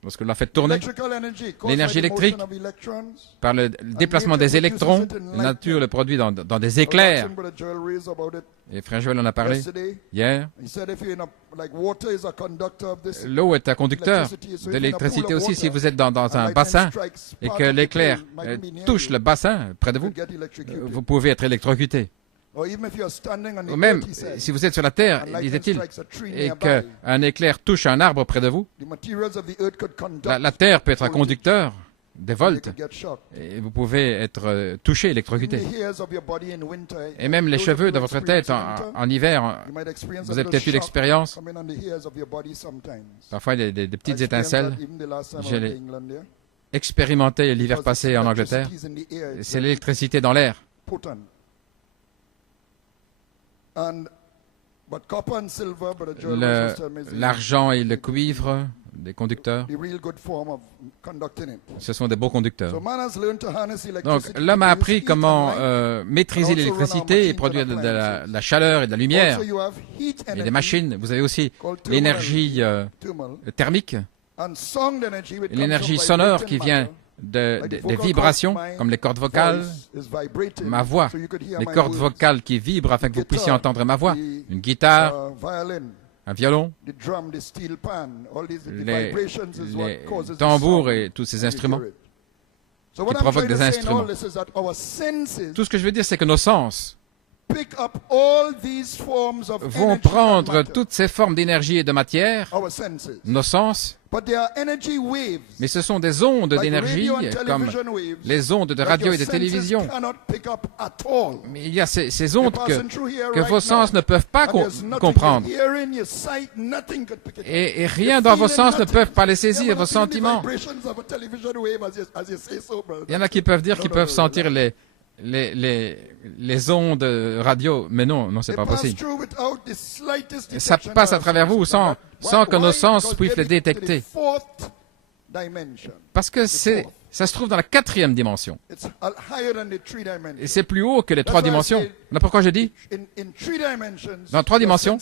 lorsque vous la faites tourner, Electrical energy caused l'énergie by the motion électrique, of electrons. par le déplacement des électrons. La nature le produit dans des éclairs. Brother Joel raised about it Et Frère Joël en a parlé yesterday. hier. He said if you're in a, like water is a conductor of this L'eau est un conducteur de l'électricité aussi. Si vous êtes dans un bassin et que l'éclair touche le bassin près de vous, vous pouvez être électrocuté. Ou même, si vous êtes sur la terre, disait-il, et qu'un éclair touche un arbre près de vous, la terre peut être un conducteur des volts, et vous pouvez être touché, électrocuté. Et même les cheveux de votre tête en hiver, vous avez peut-être eu l'expérience. Parfois, il y a des petites étincelles. Je l'ai expérimenté l'hiver passé en Angleterre. C'est l'électricité dans l'air. L'argent L'argent et le cuivre, des conducteurs. the real good form of conducting it. Ce sont des beaux conducteurs. So man has learned to harness Donc electricity l'homme a to appris produce heat comment and light. maîtriser l'électricité et produire de la chaleur et de la lumière Also, you have heat et des energy machines. Vous avez aussi called thermal l'énergie thermal, thermique and sound energy, which et comes l'énergie from sonore vibrating qui vient matter. des vibrations, comme les cordes vocales, ma voix, les cordes vocales qui vibrent afin que vous puissiez entendre ma voix, une guitare, un violon, les tambours et tous ces instruments qui provoquent des instruments. Tout ce que je veux dire, c'est que nos sens vont prendre toutes ces formes d'énergie et de matière, nos sens, mais ce sont des ondes d'énergie comme les ondes de radio et de télévision. Mais il y a ces ondes que vos sens ne peuvent pas comprendre. Et rien dans vos sens ne peuvent pas les saisir, vos sentiments. Il y en a qui peuvent dire qu'ils peuvent sentir les ondes radio, mais non, c'est pas possible. Ça passe à travers vous sans que nos sens puissent les détecter. Parce que ça se trouve dans la 4e dimension. Et c'est plus haut que les 3 dimensions. Voilà pourquoi je dis, dans 3 dimensions,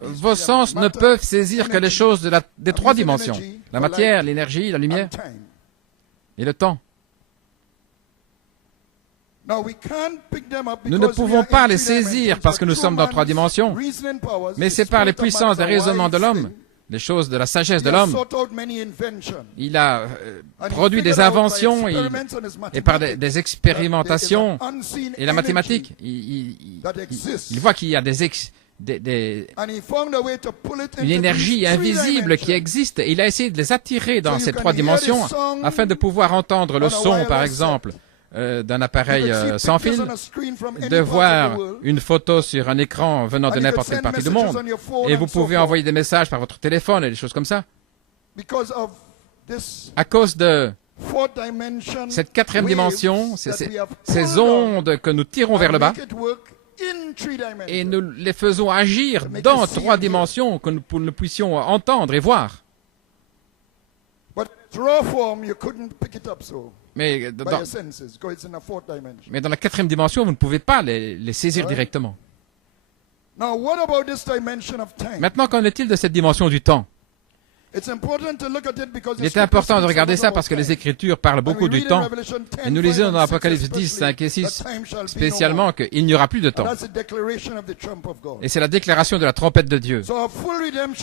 vos sens ne peuvent saisir que les choses des 3 dimensions. La matière, l'énergie, la lumière et le temps. Nous ne pouvons pas les saisir parce que nous sommes dans 3 dimensions, mais c'est par les puissances des raisonnements de l'homme, les choses de la sagesse de l'homme. Il a produit des inventions et par des expérimentations et la mathématique, il voit qu'il y a une énergie invisible qui existe et il a essayé de les attirer dans ces 3 dimensions afin de pouvoir entendre le son, par exemple, d'un appareil sans fil, de voir une photo sur un écran venant de n'importe quelle partie du monde, et vous pouvez envoyer des messages par votre téléphone et des choses comme ça. À cause de cette 4e dimension, ces ondes que nous tirons vers le bas, et nous les faisons agir dans 3 dimensions que nous puissions entendre et voir. Mais dans la 4e dimension, vous ne pouvez pas les saisir directement. Maintenant, qu'en est-il de cette dimension du temps? Il est important de regarder ça parce que les Écritures parlent beaucoup du temps. Et nous lisons dans Apocalypse 10, 5 et 6, spécialement qu'il n'y aura plus de temps. Et c'est la déclaration de la trompette de Dieu.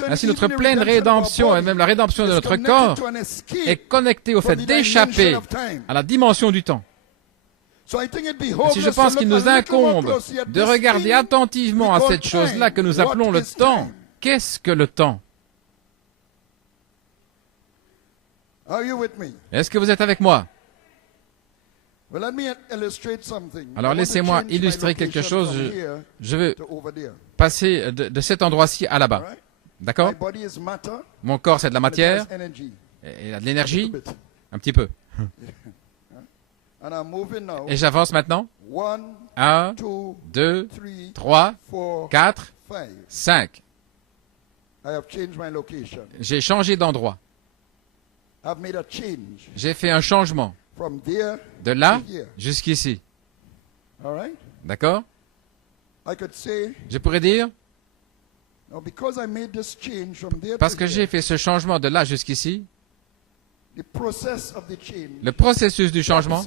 Ainsi, notre pleine rédemption, et même la rédemption de notre corps, est connectée au fait d'échapper à la dimension du temps. Si je pense qu'il nous incombe de regarder attentivement à cette chose-là que nous appelons le temps, qu'est-ce que le temps? Est-ce que vous êtes avec moi? Alors laissez-moi illustrer quelque chose. Je veux passer de cet endroit-ci à là-bas. D'accord? Mon corps, c'est de la matière. Et il a de l'énergie. Un petit peu. Et j'avance maintenant. 1, 2, 3, 4, 5. J'ai changé d'endroit. J'ai fait un changement de là jusqu'ici. D'accord? Je pourrais dire, parce que j'ai fait ce changement de là jusqu'ici, le processus du changement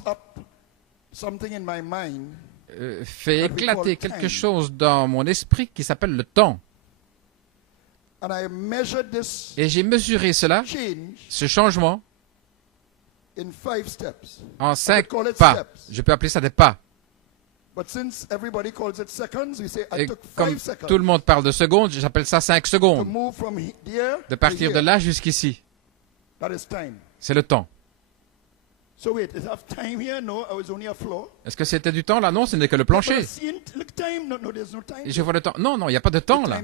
fait éclater quelque chose dans mon esprit qui s'appelle le temps. Et j'ai mesuré cela, ce changement, en 5 pas. Je peux appeler ça des pas. Et comme tout le monde parle de secondes, j'appelle ça 5 secondes. De partir de là jusqu'ici. C'est le temps. Est-ce que c'était du temps là? Non, ce n'est que le plancher. Et je vois le temps. Non, il n'y a pas de temps là.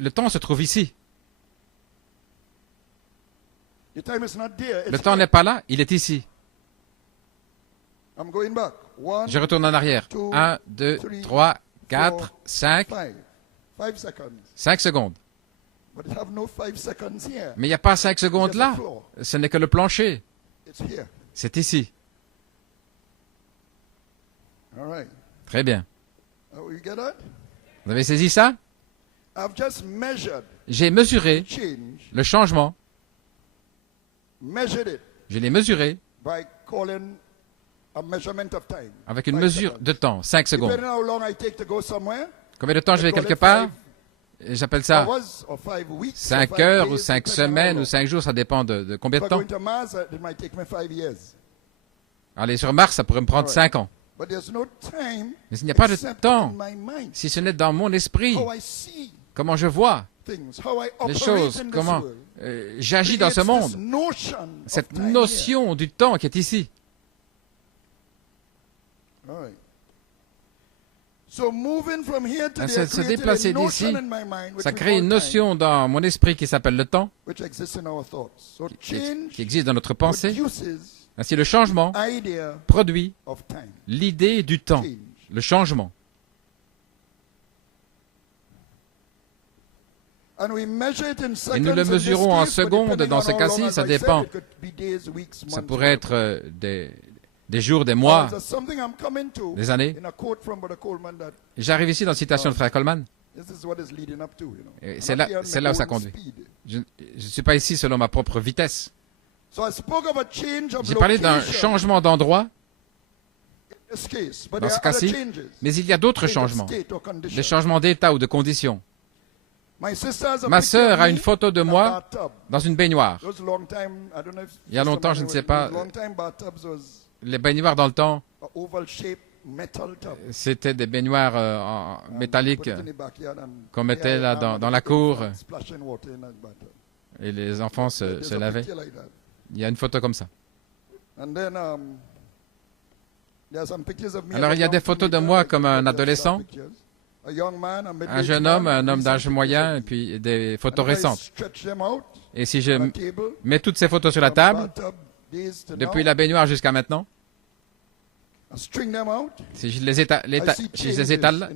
Le temps se trouve ici. Le temps n'est pas là, il est ici. Je retourne en arrière. 1, 2, 3, 4, 5. 5 secondes. Mais il n'y a pas 5 secondes là. Ce n'est que le plancher. C'est ici. Très bien. Vous avez saisi ça? J'ai mesuré le changement. Je l'ai mesuré avec une mesure de temps, 5 secondes. Combien de temps je vais quelque part? J'appelle ça 5 heures ou 5 semaines ou 5 jours, ça dépend de combien de temps. Aller sur Mars, ça pourrait me prendre 5 ans. Mais il n'y a pas de temps, si ce n'est dans mon esprit, comment je vois les choses, comment j'agis dans ce monde, cette notion du temps qui est ici. Se déplacer d'ici, ça crée une notion dans mon esprit qui s'appelle le temps, qui existe dans notre pensée. Ainsi, le changement produit l'idée du temps, le changement. Et nous le mesurons en secondes. Dans ce cas-ci, ça dépend. Ça pourrait être des jours, des mois, des années. J'arrive ici dans la citation de Frère Coleman. C'est là où ça conduit. Je ne suis pas ici selon ma propre vitesse. J'ai parlé d'un changement d'endroit dans ce cas-ci, mais il y a d'autres changements, des changements d'état ou de condition. Ma sœur a une photo de moi dans une baignoire. Il y a longtemps, je ne sais pas, les baignoires dans le temps, c'était des baignoires métalliques qu'on mettait là dans la cour et les enfants se lavaient. Il y a une photo comme ça. Alors il y a des photos de moi comme un adolescent, un jeune homme, un homme d'âge moyen, et puis des photos récentes. Et si je mets toutes ces photos sur la table, depuis la baignoire jusqu'à maintenant, si je les étale,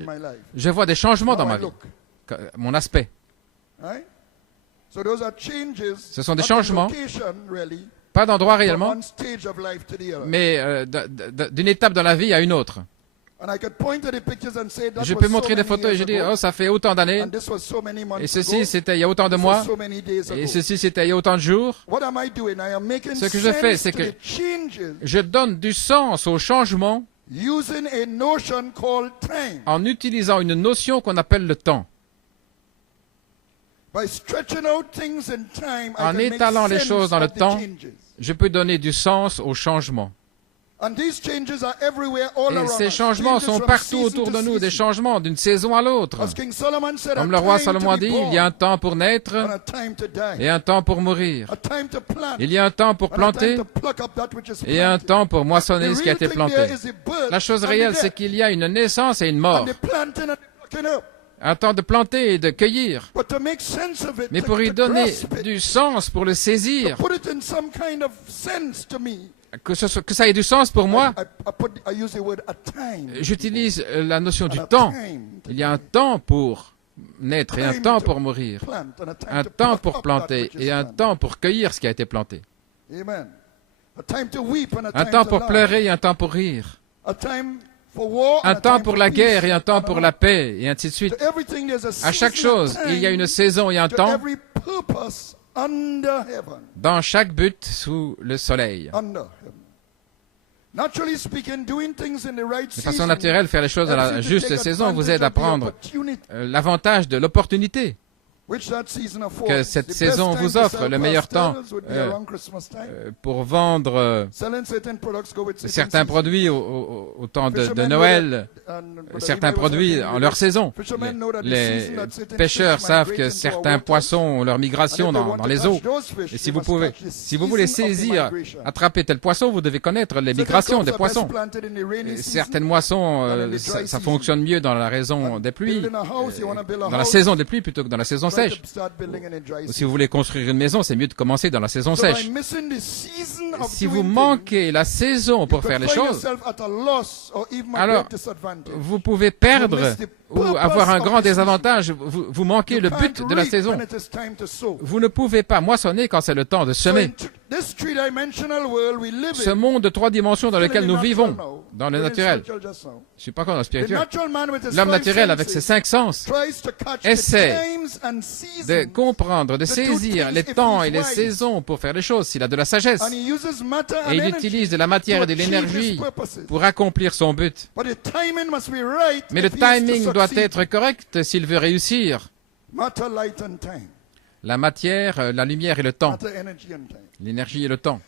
je vois des changements dans ma vie, mon aspect. Ce sont des changements, pas d'endroit réellement, mais d'une étape dans la vie à une autre. Je peux montrer des photos et je dis, oh, ça fait autant d'années, et ceci c'était il y a autant de mois, et ceci c'était il y a autant de jours. Ce que je fais, c'est que je donne du sens au changement en utilisant une notion qu'on appelle le temps. En étalant les choses dans le temps, je peux donner du sens au changement. Et ces changements sont partout autour de nous, des changements d'une saison à l'autre. Comme le roi Salomon dit, il y a un temps pour naître et un temps pour mourir. Il y a un temps pour planter et un temps pour moissonner ce qui a été planté. La chose réelle, c'est qu'il y a une naissance et une mort. Un temps de planter et de cueillir. Mais pour y donner du sens, pour le saisir, que ça ait du sens pour moi, j'utilise la notion du temps. Il y a un temps pour naître et un temps pour mourir. Un temps pour planter et un temps pour cueillir ce qui a été planté. Un temps pour pleurer et un temps pour rire. Un temps pour la guerre et un temps pour la paix, et ainsi de suite. À chaque chose, il y a une saison et un temps dans chaque but sous le soleil. De façon naturelle, faire les choses à la juste saison vous aide à prendre l'avantage de l'opportunité que cette saison vous offre, le meilleur temps pour vendre certains produits au temps de Noël, certains produits en leur saison. Les pêcheurs savent que certains poissons ont leur migration dans les eaux. Et si vous voulez saisir, attraper tel poisson, vous devez connaître les migrations des poissons. Et certaines moissons, ça fonctionne mieux dans la saison des pluies, dans la saison des pluies plutôt que dans la saison sèche. Ou si vous voulez construire une maison, c'est mieux de commencer dans la saison sèche. Si vous manquez la saison pour faire les choses, alors vous pouvez perdre ou avoir un grand désavantage, vous manquez le but de la saison. Vous ne pouvez pas moissonner quand c'est le temps de semer. Ce monde de 3 dimensions dans lequel nous vivons, dans le naturel, je ne suis pas encore dans le spirituel, l'homme naturel avec ses 5 sens essaie de comprendre, de saisir les temps et les saisons pour faire les choses, s'il a de la sagesse. Et il utilise de la matière et de l'énergie pour accomplir son but. Mais le timing doit être correct s'il veut réussir. La matière, la lumière et le temps. L'énergie et le temps.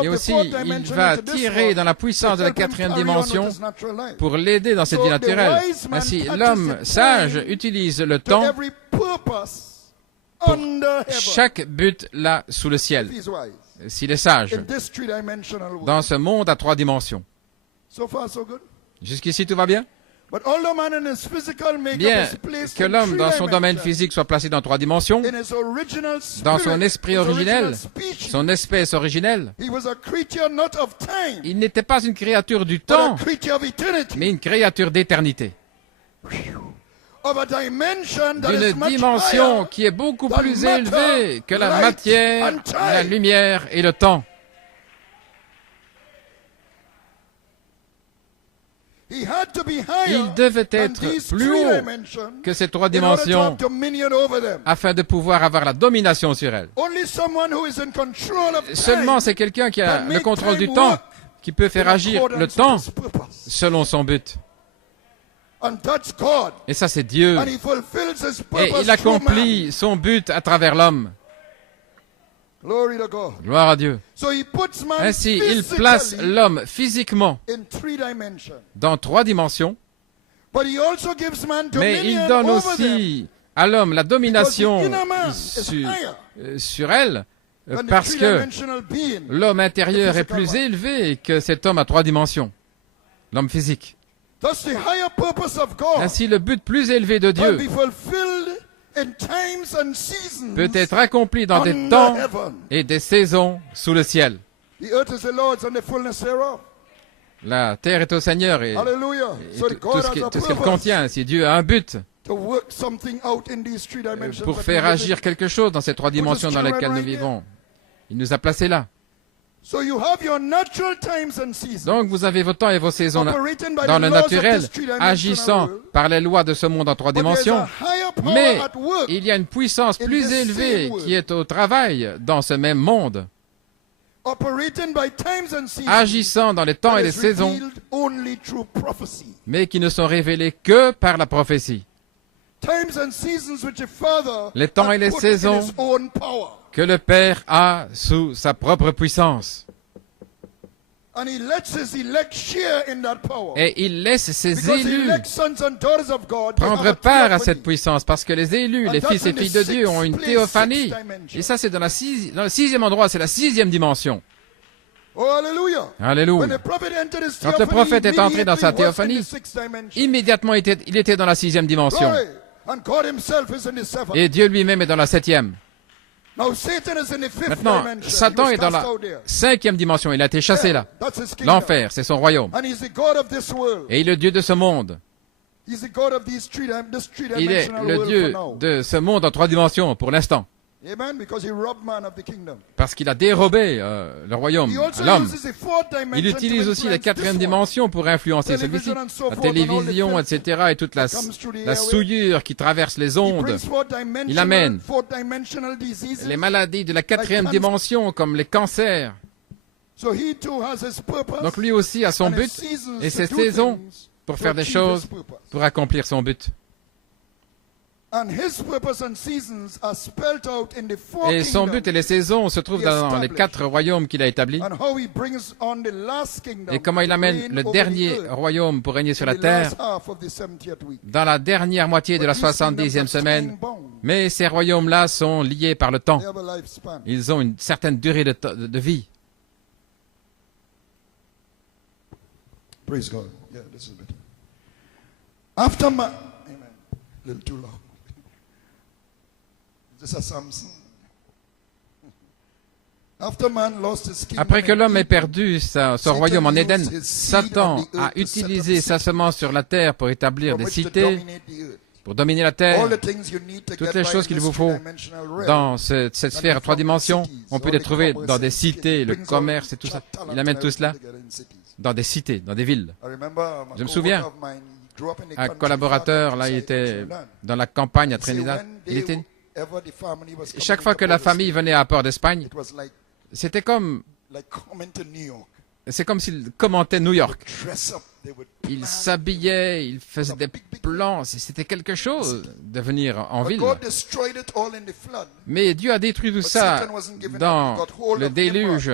Et aussi, il va tirer dans la puissance de la 4e dimension pour l'aider dans cette vie naturelle. Ainsi, l'homme sage utilise le temps pour chaque but là sous le ciel, s'il est sage, dans ce monde à 3 dimensions. Jusqu'ici, tout va bien? Bien que l'homme, dans son domaine physique, soit placé dans 3 dimensions, dans son esprit originel, son espèce originelle, il n'était pas une créature du temps, mais une créature d'éternité. D'une dimension qui est beaucoup plus élevée que la matière, la lumière et le temps. Il devait être plus haut que ces 3 dimensions afin de pouvoir avoir la domination sur elles. Seulement, c'est quelqu'un qui a le contrôle du temps qui peut faire agir le temps selon son but. Et ça, c'est Dieu. Et il accomplit son but à travers l'homme. Gloire à Dieu. Ainsi, il place l'homme physiquement dans 3 dimensions, mais il donne aussi à l'homme la domination sur elle, parce que l'homme intérieur est plus élevé que cet homme à 3 dimensions, l'homme physique. Ainsi, le but plus élevé de Dieu peut être accompli dans des temps et des saisons sous le ciel. La terre est au Seigneur et tout ce qu'elle contient. Si Dieu a un but pour faire agir quelque chose dans ces 3 dimensions dans lesquelles nous vivons, il nous a placés là. Donc vous avez vos temps et vos saisons dans le naturel, agissant par les lois de ce monde en 3 dimensions. Mais il y a une puissance plus élevée qui est au travail dans ce même monde, agissant dans les temps et les saisons, mais qui ne sont révélés que par la prophétie. Les temps et les saisons que le Père a sous sa propre puissance. Et il laisse ses élus prendre part à cette puissance, parce que les élus, les fils et filles de Dieu ont une théophanie. Et ça, c'est dans le 6e endroit, c'est la 6e dimension. Alléluia. Quand le prophète est entré dans sa théophanie, immédiatement il était dans la 6e dimension. Et Dieu lui-même est dans la 7e. Maintenant, Satan est dans la 5e dimension. Il a été chassé là. L'enfer, c'est son royaume. Et il est le Dieu de ce monde. Il est le Dieu de ce monde en 3 dimensions pour l'instant. Parce qu'il a dérobé le royaume à l'homme. Il utilise aussi la 4e dimension pour influencer celui-ci. La télévision, etc. et toute la souillure qui traverse les ondes. Il amène les maladies de la 4e dimension comme les cancers. Donc lui aussi a son but et ses saisons pour faire des choses, pour accomplir son but. Et son but et les saisons se trouvent dans les 4 royaumes qu'il a établis. Et comment il amène le dernier royaume pour régner sur la terre dans la dernière moitié de la 70e semaine. Mais ces royaumes-là sont liés par le temps. Ils ont une certaine durée de vie. Praise God. Yeah, this is better. After my... Amen. A little too long. Is this a Samson? Après que l'homme ait perdu son royaume en Éden, Satan a utilisé sa semence sur la terre pour établir des cités, pour dominer la terre. Toutes les choses qu'il vous faut dans cette sphère à 3 dimensions, on peut les trouver dans des cités, le commerce et tout ça. Il amène tout cela dans des cités, dans des villes. Je me souviens, un collaborateur, là, il était dans la campagne à Trinidad. Chaque fois que la famille venait à Port d'Espagne, c'est comme s'il commentait New York. Il s'habillait, il faisait des plans, c'était quelque chose de venir en ville. Mais Dieu a détruit tout ça dans le déluge.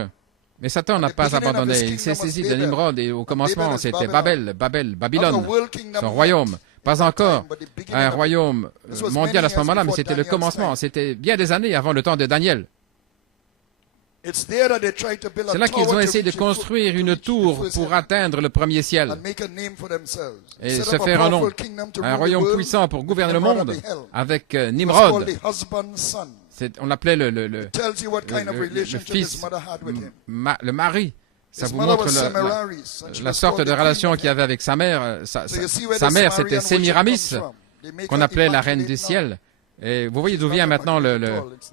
Mais Satan n'a pas abandonné. Il s'est saisi de Nimrod et au commencement c'était Babylone, son royaume. Pas encore un royaume mondial à ce moment-là, mais c'était le commencement. C'était bien des années avant le temps de Daniel. C'est là qu'ils ont essayé de construire une tour pour atteindre le premier ciel et se faire un nom. Un royaume puissant pour gouverner le monde avec Nimrod. On l'appelait le fils, le mari. Ça vous montre la sorte de relation qu'il y avait avec sa mère. Sa mère, c'était Sémiramis, qu'on appelait la reine du ciel. Et vous voyez d'où vient maintenant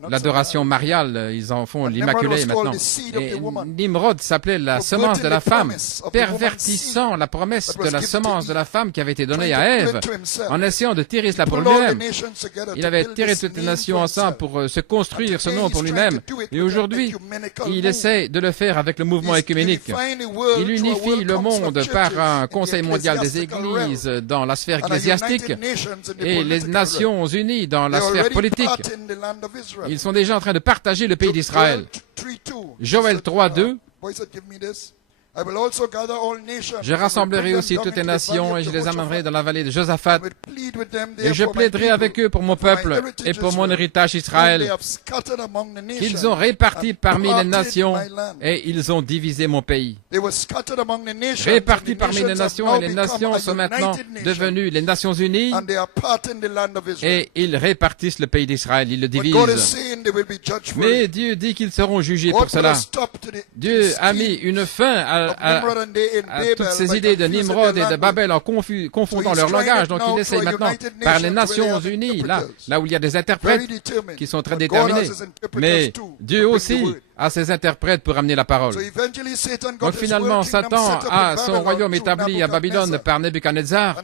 l'adoration mariale. Ils en font l'Immaculée maintenant. Et Nimrod s'appelait la semence de la femme, pervertissant la promesse de la semence de la femme qui avait été donnée à Ève, en essayant de tirer cela pour lui-même. Il avait tiré toutes les nations ensemble pour se construire ce nom pour lui-même. Et aujourd'hui, il essaie de le faire avec le mouvement œcuménique. Il unifie le monde par un Conseil mondial des églises dans la sphère ecclésiastique et les Nations unies dans la sphère politique. Ils sont déjà en train de partager le pays d'Israël. Joël 3:2. Je rassemblerai aussi toutes les nations et je les amènerai dans la vallée de Josaphat et je plaiderai avec eux pour mon peuple et pour mon héritage Israël qu'ils ont réparti parmi les nations et ils ont divisé mon pays. Répartis parmi les nations et les nations sont maintenant devenues les Nations Unies et ils répartissent le pays d'Israël, ils le divisent. Mais Dieu dit qu'ils seront jugés pour cela. Dieu a mis une fin à toutes ces idées de Nimrod et de Babel en confondant leur langage. Donc il essaye maintenant par les Nations Unies, là où il y a des interprètes qui sont très déterminés. Mais Dieu aussi a ses interprètes pour amener la parole. Donc finalement, Satan a son royaume établi à Babylone par Nebuchadnezzar.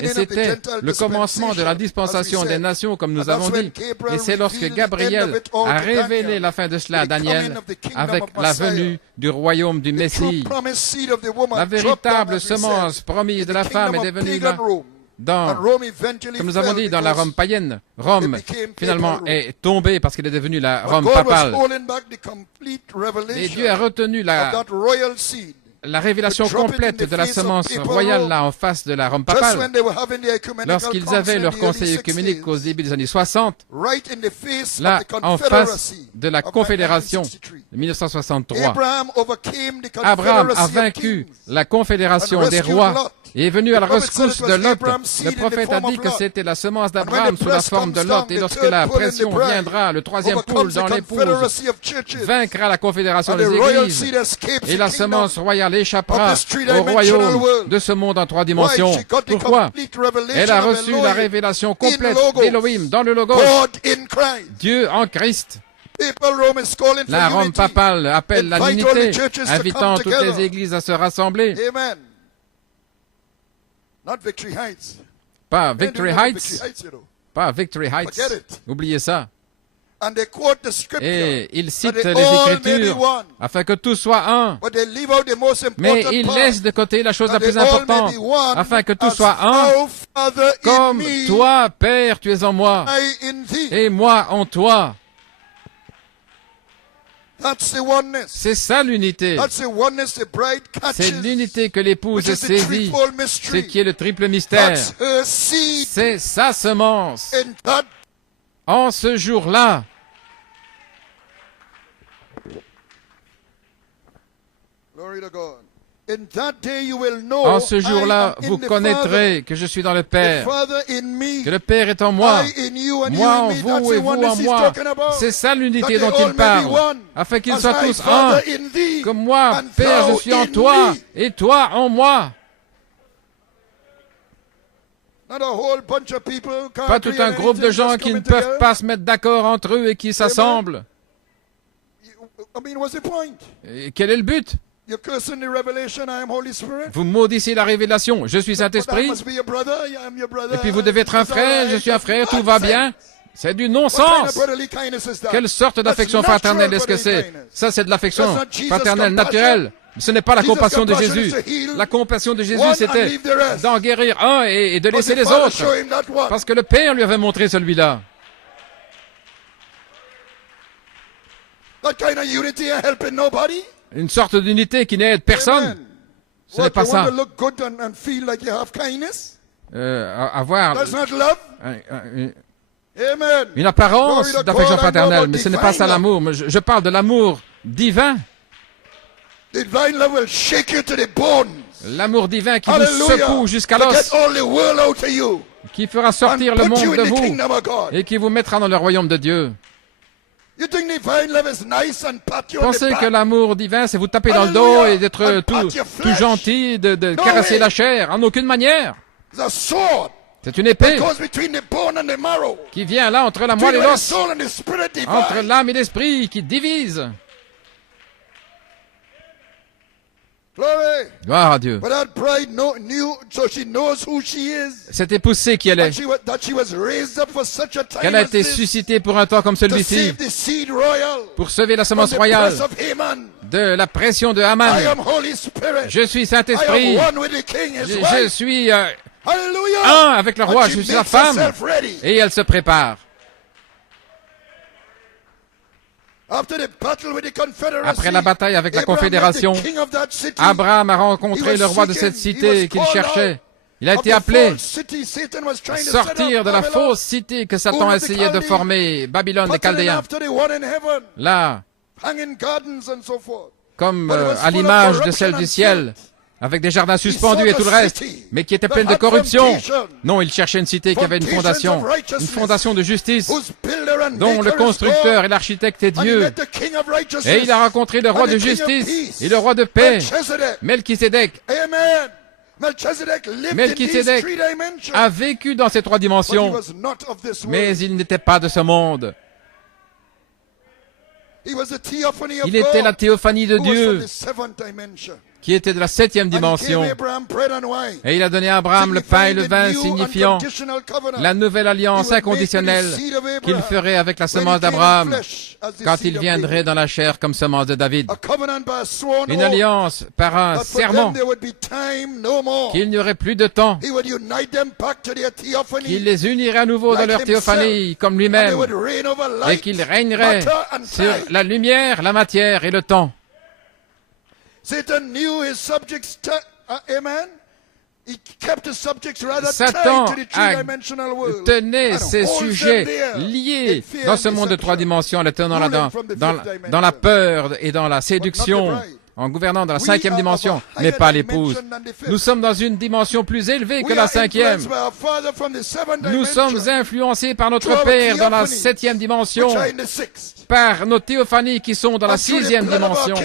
Et c'était le commencement de la dispensation des nations, comme nous avons dit. Et c'est lorsque Gabriel a révélé la fin de cela à Daniel, avec la venue du royaume du Messie. La véritable semence promise de la femme est devenue là. Comme nous avons dit, dans la Rome païenne, Rome, finalement, est tombée parce qu'elle est devenue la Rome papale. Et Dieu a retenu la révélation complète de la semence royale là en face de la Rome papale. Lorsqu'ils avaient leur conseil œcuménique au début des années 60, là en face de la Confédération de 1963, Abraham a vaincu la Confédération des rois et est venu à la rescousse de Lot. Le prophète a dit que c'était la semence d'Abraham sous la forme de Lot. Et lorsque la pression viendra, le troisième poule dans l'épouse vaincra la confédération des églises et la semence royale échappera au royaume de ce monde en 3 dimensions. Pourquoi? Elle a reçu la révélation complète d'Élohim dans le Logos, Dieu en Christ. La Rome papale appelle à l'unité, invitant toutes les églises à se rassembler. Pas Victory Heights. Pas Victory Heights. Oubliez ça. Et ils citent les Écritures afin que tout soit un. Mais ils laissent de côté la chose la plus importante afin que tout soit un. Comme toi, Père, tu es en moi et moi en toi. C'est ça l'unité. C'est l'unité que l'épouse saisit, ce qui est le triple mystère. C'est sa semence. En ce jour-là, En ce jour-là, vous connaîtrez que je suis dans le Père, que le Père est en moi, moi en vous et vous en moi. C'est ça l'unité dont il parle, afin qu'ils soient tous un. Comme moi, Père, je suis en toi, et toi en moi. Pas tout un groupe de gens qui ne peuvent pas se mettre d'accord entre eux et qui s'assemblent. Et quel est le but? Vous maudissez la révélation. Je suis Saint-Esprit. Et puis vous devez être un frère. Je suis un frère. Tout va bien. C'est du non-sens. Quelle sorte d'affection fraternelle est-ce que c'est? Ça, c'est de l'affection fraternelle naturelle. Ce n'est pas la compassion de Jésus. La compassion de Jésus, c'était d'en guérir un et de laisser les autres. Parce que le Père lui avait montré celui-là. Une sorte d'unité qui n'aide personne. Ce n'est pas ça. Avoir une apparence d'affection fraternelle, mais ce n'est pas ça l'amour. Je parle de l'amour divin. L'amour divin qui vous secoue jusqu'à l'os, qui fera sortir le monde de vous et qui vous mettra dans le royaume de Dieu. Pensez que l'amour divin, c'est vous taper dans le dos et d'être tout gentil, de caresser la chair, en aucune manière. C'est une épée qui vient là entre la moelle et l'os, entre l'âme et l'esprit, qui divise. Gloire à Dieu. Cette épouse sait qui elle est. Qu'elle a été suscitée pour un temps comme celui-ci, pour sauver la semence royale de la pression de Haman. Je suis Saint-Esprit. Je suis un avec le roi. Je suis sa femme. Et elle se prépare. Après la bataille avec la Confédération, Abraham a rencontré le roi de cette cité qu'il cherchait. Il a été appelé à sortir de la fausse cité que Satan essayait de former, Babylone des Chaldéens. Là, comme à l'image de celle du ciel, avec des jardins suspendus et tout le reste, mais qui était pleine de corruption. Non, il cherchait une cité qui avait une fondation de justice, dont le constructeur et l'architecte est Dieu. Et il a rencontré le roi de justice et le roi de paix, Melchisédek. Melchisédek a vécu dans ces trois dimensions, mais il n'était pas de ce monde. Il était la théophanie de Dieu, qui était de la 7e dimension. Et il a donné à Abraham le pain et le vin, signifiant la nouvelle alliance inconditionnelle qu'il ferait avec la semence d'Abraham quand il viendrait dans la chair comme semence de David. Une alliance par un serment qu'il n'y aurait plus de temps, qu'il les unirait à nouveau dans leur théophanie comme lui-même et qu'il régnerait sur la lumière, la matière et le temps. Satan tenait ces sujets liés dans ce monde de trois dimensions, en les tenant là dans la peur et dans la séduction, en gouvernant dans la 5e dimension, mais pas l'épouse. Nous sommes dans une dimension plus élevée que la 5e. Nous sommes influencés par notre Père dans la 7e dimension, par nos théophanies qui sont dans la 6e dimension,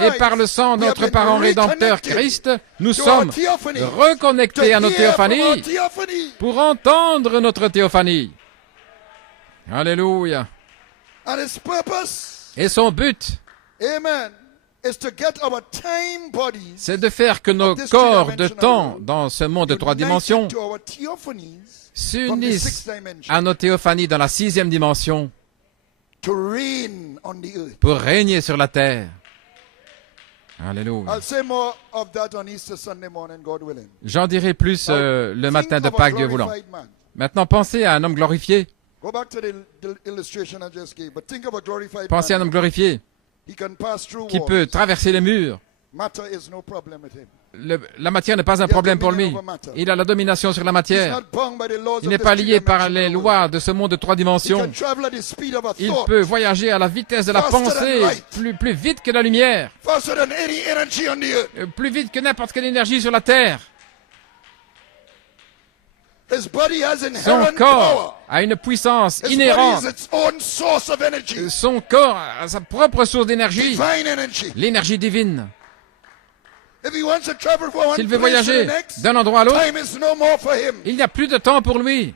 et par le sang de notre parent rédempteur Christ, nous sommes reconnectés à nos théophanies pour entendre notre théophanie. Alléluia. Et son but, c'est de faire que nos corps de temps dans ce monde de trois dimensions s'unissent à nos théophanies dans la 6e dimension pour régner sur la terre. Alléluia. J'en dirai plus le matin de Pâques, Dieu voulant. Maintenant, pensez à un homme glorifié. Pensez à un homme glorifié qui peut traverser les murs. la matière n'est pas un problème pour lui. Il a la domination sur la matière. Il n'est pas lié par les lois de ce monde de 3 dimensions. Il peut voyager à la vitesse de la pensée, plus vite que la lumière, plus vite que n'importe quelle énergie sur la terre. Son corps a une puissance inhérente. Son corps a sa propre source d'énergie, l'énergie divine. S'il veut voyager d'un endroit à l'autre, il n'y a plus de temps pour lui.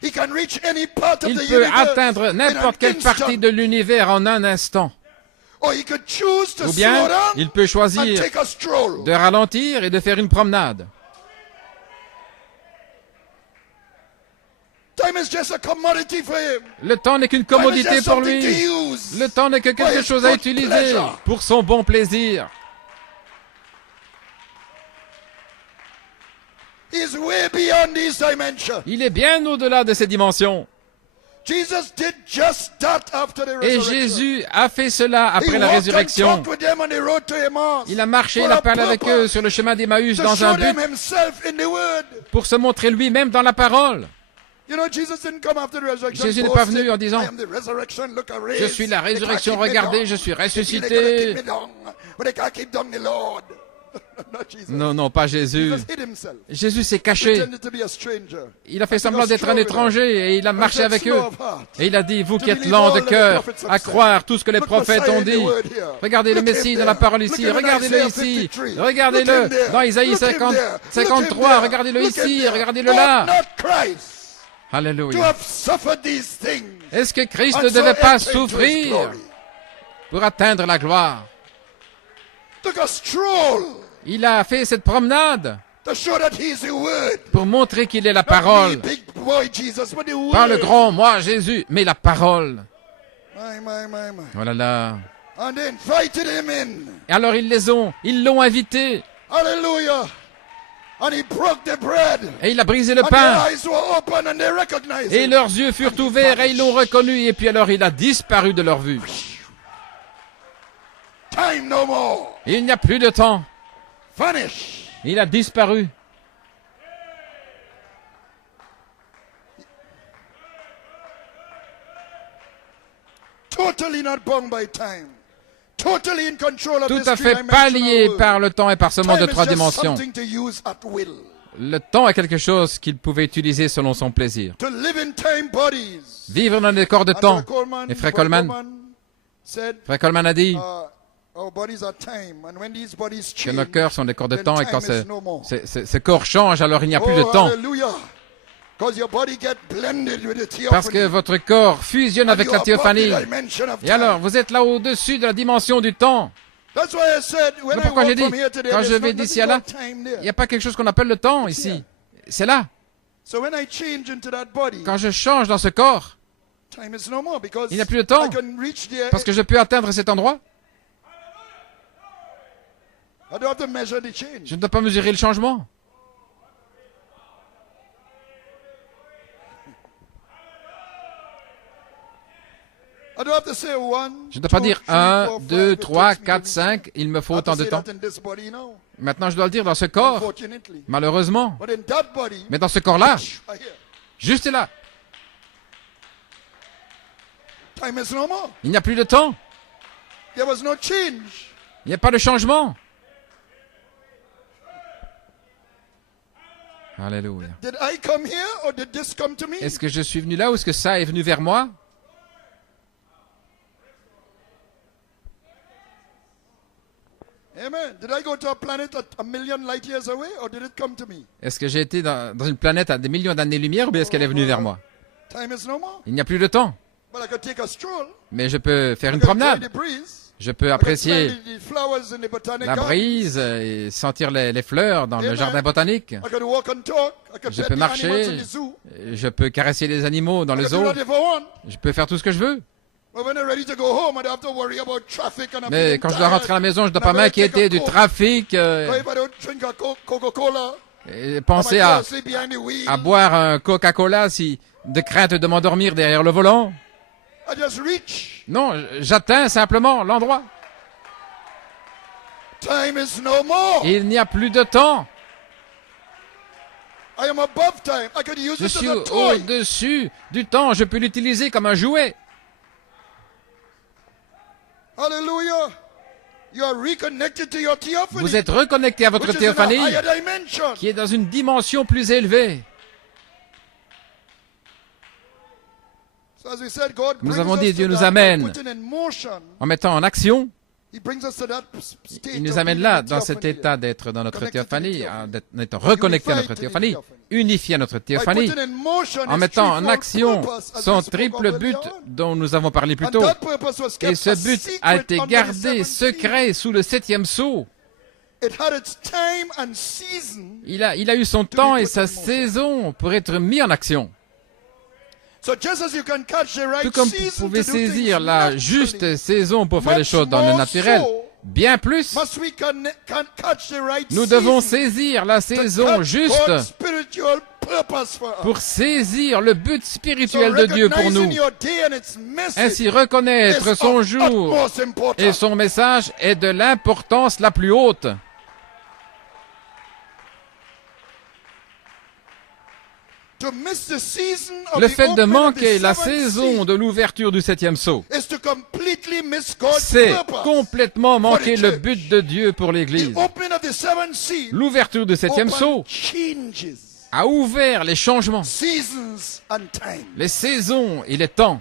Il peut atteindre n'importe quelle partie de l'univers en un instant. Ou bien, il peut choisir de ralentir et de faire une promenade. Le temps n'est qu'une commodité pour lui. Le temps n'est que quelque chose à utiliser pour son bon plaisir. Il est bien au-delà de ces dimensions. Et Jésus a fait cela après la résurrection. Il a marché, il a parlé avec eux sur le chemin d'Emmaüs dans un but pour se montrer lui-même dans la parole. Jésus n'est pas venu en disant « Je suis la résurrection, regardez, je suis ressuscité ». Non, non, pas Jésus. Jésus s'est caché. Il a fait semblant d'être un étranger et il a marché avec eux. Et il a dit, vous qui êtes lents de cœur à croire tout ce que les prophètes ont dit. Regardez le Messie dans la parole ici. Regardez-le ici. Regardez-le dans Isaïe 53. Regardez-le ici. Regardez-le là. Alléluia. Est-ce que Christ ne devait pas souffrir pour atteindre la gloire? Il a fait cette promenade pour montrer qu'il est la parole. Pas le grand moi, Jésus, mais la parole. Oh là là. Et alors ils l'ont invité. Alléluia. Et il a brisé le pain. Et leurs yeux furent ouverts et ils l'ont reconnu. Et puis alors il a disparu de leur vue. Et il n'y a plus de temps. Il a disparu. Tout à fait pas lié par le temps et par ce monde de 3 dimensions. Le temps est quelque chose qu'il pouvait utiliser selon son plaisir. Vivre dans des corps de temps. Et Frère Coleman a dit que nos cœurs sont des corps de temps et quand ces corps changent, alors il n'y a plus de temps. Parce que votre corps fusionne avec la théophanie. Et alors, vous êtes là au-dessus de la dimension du temps. C'est pourquoi j'ai dit, quand je vais d'ici à là, il n'y a pas quelque chose qu'on appelle le temps ici. C'est là. Quand je change dans ce corps, il n'y a plus de temps. Parce que je peux atteindre cet endroit. Je ne dois pas mesurer le changement. Je ne dois pas dire 1, 2, 3, 4, 5, il me faut autant de temps. Maintenant, je dois le dire dans ce corps, malheureusement. Mais dans ce corps-là, juste là, il n'y a plus de temps. Il n'y a pas de changement. Alléluia. Est-ce que je suis venu là ou est-ce que ça est venu vers moi? Est-ce que j'ai été dans une planète à des millions d'années-lumière ou bien est-ce qu'elle est venue vers moi? Il n'y a plus de temps. Mais je peux faire une promenade. Je peux apprécier la brise et sentir les fleurs dans le jardin botanique. Je peux marcher, je peux caresser les animaux dans le zoo. Je peux faire tout ce que je veux. Mais quand je dois rentrer à la maison, je ne dois pas m'inquiéter du trafic. Et penser à boire un Coca-Cola de crainte de m'endormir derrière le volant. Non, j'atteins simplement l'endroit. Time is no more. Il n'y a plus de temps. I am above time. I could use Je it suis as a toy. au-dessus du temps. Je peux l'utiliser comme un jouet. Hallelujah. You are reconnected to your theophany, Vous êtes reconnecté à votre which is in a théophanie, higher dimension. qui est dans une dimension plus élevée. So as we said, God Nous brings avons us dit, to Dieu nous that by amène putting in motion. en mettant en action. He brings us to that state Il nous of amène being là, in dans cet theophany. état d'être dans notre Connected to the théophanie, theophany. d'être reconnecté à notre Unified to the théophanie, theophany. unifié à notre By théophanie, putting in motion en his mettant en threefold action purpose, as son we spoke triple of but earlier on. dont nous avons parlé plus And tôt. that purpose was Et kept ce a but secret a été under the gardé seventh secret sous le 7e sceau. seal. It had its time and season. Il a eu son temps et sa saison pour être mis en action. So just as you can catch the right Tout comme vous season pouvez to do things saisir la naturally, juste saison pour faire les much choses dans le more naturel, so bien plus, must we can catch the right nous devons season saisir la to saison catch juste God's spiritual purpose for us. pour saisir le but So spirituel de Dieu pour nous. recognizing your day and its message Ainsi, reconnaître is son of jour utmost importance. et son message est de l'importance la plus haute. To miss the season of Le the fait de opening of the manquer la seventh saison seal de l'ouverture du 7e sceau, is to completely miss God's c'est purpose. complètement manquer for the le church. but de Dieu pour l'Église. The opening of the seventh seal L'ouverture du 7e opened sceau changes, a ouvert les changements, seasons and time. les saisons et les temps.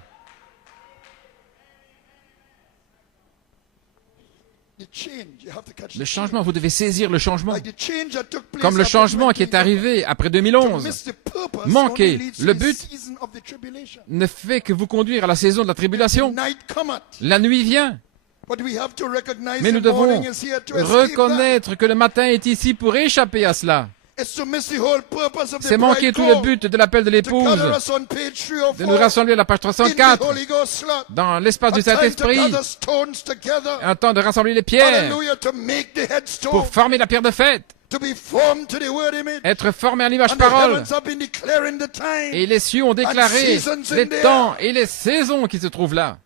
The change, you have to catch Le the changement, change. vous devez saisir le changement. Like the change that took place Comme le after changement qui est 2011. arrivé après To 2011 miss the purpose manquer only leads to le the but season of the tribulation. ne fait que vous conduire à la saison de la tribulation. Night cometh, La nuit vient, but we have to recognize mais nous the morning devons is here to escape that. reconnaître que le matin est ici pour échapper à cela. It's to miss the whole purpose of the C'est manquer tout le bride but de l'appel de call, to l'épouse, gather us on page 304 de nous rassembler à la page in the 304, Holy Ghost slot. dans l'espace A du time to Saint-Esprit, gather stones together. un temps de rassembler les pierres Hallelujah, to make the headstone, pour former la pierre de fête, to be formed to the word image. être formé à l'image And the parole. heavens have been declaring the time. Et les cieux ont déclaré seasons in les there. temps et les saisons qui se trouvent là.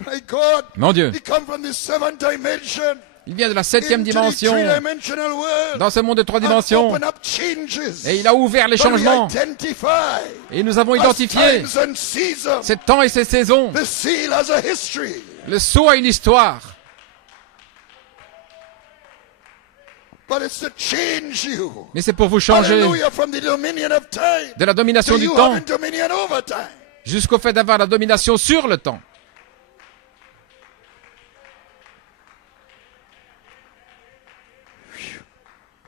My God, Mon Dieu, we come from the seventh dimension il vient de la 7e into the dimension, three-dimensional world dans ce monde de 3 and dimensions, open up changes. et il a ouvert les But we changements. identify Et nous avons as identifié times and seasons. ces temps et ces saisons. The seal has a history. Le sceau a une histoire, But it's to change you. mais c'est pour vous changer Hallelujah, from the dominion of time de la domination to du you temps having dominion over time. jusqu'au fait d'avoir la domination sur le temps.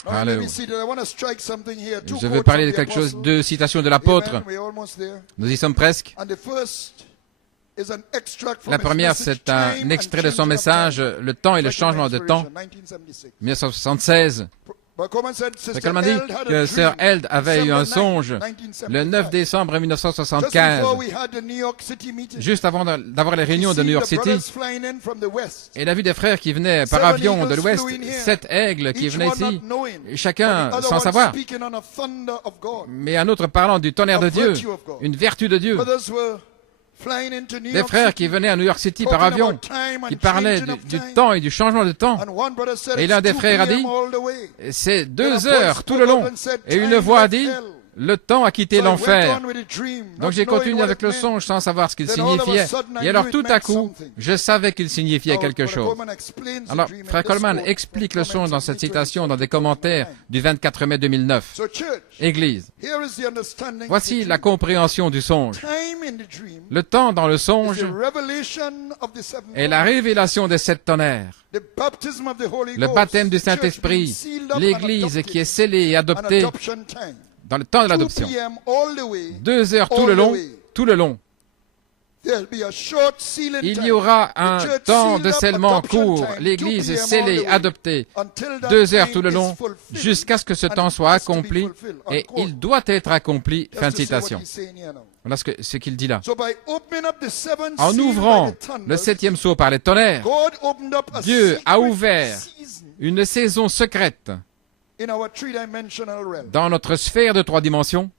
All right, Hallelujah. let me see that. I want to strike something here. Two Je veux quotes parler from de the quelque chose, apostle. deux citations de l'apôtre. Amen. We're almost there. Nous y sommes presque. And the first is an extract from La his première, message, c'est un Time and extrait de son Changing of message, Time. Le temps et le Strike of changement de temps, Inspiration, 1976. 1976. But Coleman said, Sister Coleman dit Eld had a que Sœur dream Eld avait eu un December 9, songe 1975. le 9 décembre Just 1975, before we had the New York City meeting, juste avant d'avoir les she réunions de seen New York the City. brothers flying in from the west. Elle a vu des frères qui venaient par 7 avion de eagles l'Ouest, flew in here. 7 aigles qui Each venaient one ici, not knowing, et chacun but the other sans one savoir, speaking on a thunder of God. mais un autre parlant du tonnerre de A Dieu, virtue of God. une vertu de Dieu. Brothers were flying into New Des York frères City, qui venaient à New York City par talking avion, about time and qui parlaient changing of du time. temps et du changement de temps. And one brother said, Et "It's l'un des 2 frères a dit, p.m. all the way." c'est And a 2 voice heures tout le spoke long. up and said, Et une "Time voix a left dit, hell." le temps a quitté So I went l'enfer. on with the dream, Donc not j'ai knowing continué what avec it le meant. songe sans savoir ce qu'il Then all of a signifiait. sudden I Et alors knew it tout à meant coup, something. je savais qu'il signifiait Now, quelque Brother chose. Coleman explains the Alors, dream in Frère this Coleman quote explique from le songe comments dans in cette May citation 24, dans des commentaires 2009. du 24 mai 2009. So church, Église, here is the understanding of voici the la dream. compréhension du songe. Time in the dream Le temps dans le is songe the revelation of the seven est la tongues. révélation des 7 tonnerres. The baptism of the Holy Le Ghost, baptême du the church being Saint-Esprit, sealed up and l'Église adopted, qui est scellée et an adoptée adoption time. dans le temps de 2 l'adoption. p.m. all the way, 2 heures tout all le the long, way. tout le long. There'll be a short sealing Il time. y aura The un church temps sealed de up, scellement adoption court. time, L'Église 2 est p.m. all scellée, the way, adoptée. until that 2 heures time tout le is long, fulfilled, jusqu'à ce que ce and temps it soit has to be accompli. fulfilled. Et Unquote. il doit être accompli. Just Fin de to see what citation. he's saying here now. Voilà ce qu'il dit là. So by opening up the seventh En seal ouvrant by the thunders, le 7e sceau par les tonnerres, God opened up a Dieu a secret ouvert season une saison secrète in our three-dimensional realm. dans notre sphère de 3 dimensions.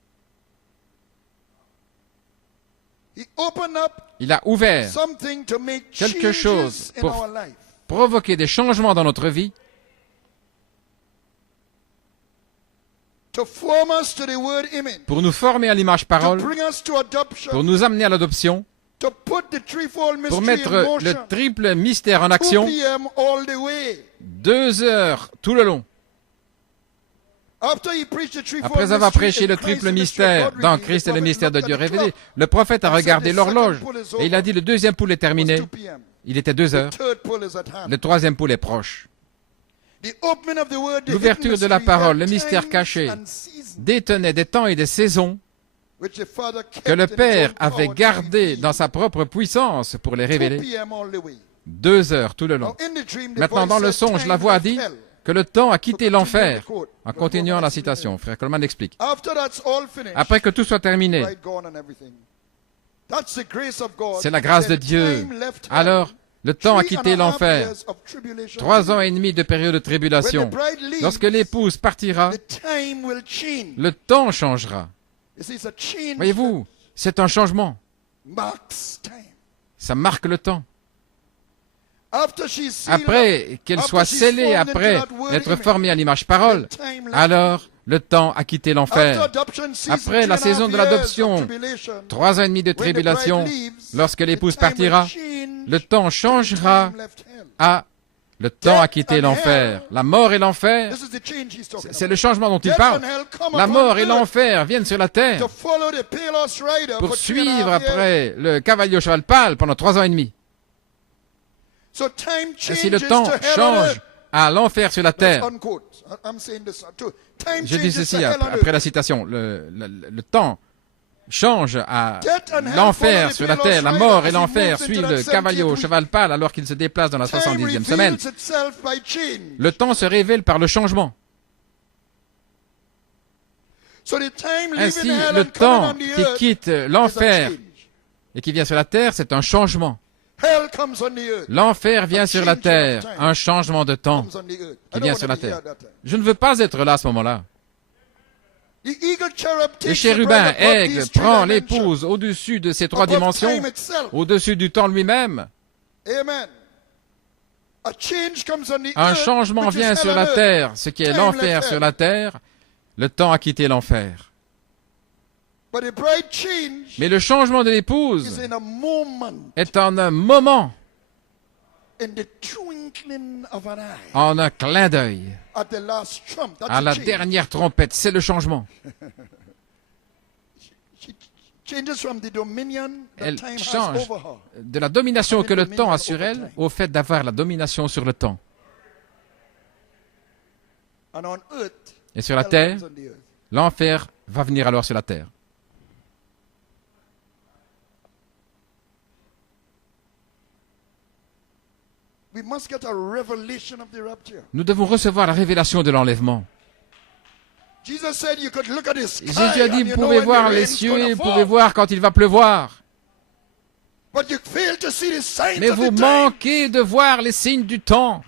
He opened up Il a ouvert something to make quelque chose changes in pour our life. provoquer des changements dans notre vie, pour nous former à l'image parole, pour nous amener à l'adoption, pour mettre le triple mystère en action, 2 heures tout le long. Après avoir prêché le triple mystère dans Christ et le mystère de Dieu révélé, le prophète a regardé l'horloge et il a dit le 2e poule est terminé. Il était 2 heures. Le 3e poule est proche. L'ouverture de la parole, le mystère caché, détenait des temps et des saisons que le Père avait gardés dans sa propre puissance pour les révéler. 2 heures tout le long. Maintenant, dans le songe, la voix dit que le temps a quitté l'enfer. En continuant la citation, frère Coleman explique. Après que tout soit terminé, c'est la grâce de Dieu. Alors, le temps a quitté l'enfer. 3 ans et demi de période de tribulation. Lorsque l'épouse partira, le temps changera. Voyez-vous, c'est un changement. Ça marque le temps. Après qu'elle soit scellée, après être formée à l'image parole, alors le temps a quitté l'enfer. Après la saison de l'adoption, 3 ans et demi de tribulation, lorsque l'épouse partira, le temps changera à le temps a quitté l'enfer. La mort et l'enfer, c'est le changement dont il parle. La mort et l'enfer viennent sur la terre pour suivre après le cavalier au cheval pâle pendant 3 ans et demi. Et si le temps change à l'enfer sur la terre, je dis ceci après la citation, le temps change à l'enfer sur la terre, la mort et l'enfer suivent le cavalier au cheval pâle alors qu'il se déplace dans la 70e semaine. Le temps se révèle par le changement. Ainsi, le temps qui quitte l'enfer et qui vient sur la terre, c'est un changement. L'enfer vient sur la terre, un changement de temps qui vient sur la terre. Je ne veux pas être là à ce moment-là. Le chérubin, aigle, prend l'épouse au-dessus de ces 3 dimensions, au-dessus du temps lui-même. Un changement vient sur la terre, ce qui est l'enfer sur la terre. Le temps a quitté l'enfer. Mais le changement de l'épouse est en un moment, en un clin d'œil, à la dernière trompette. C'est le changement. Elle change de la domination que le temps a sur elle au fait d'avoir la domination sur le temps. Et sur la terre, l'enfer va venir alors sur la terre. Nous devons recevoir la révélation de l'enlèvement. Jésus a dit, vous pouvez voir les cieux et vous pouvez voir quand il va pleuvoir. Mais vous manquez de voir les signes du temps.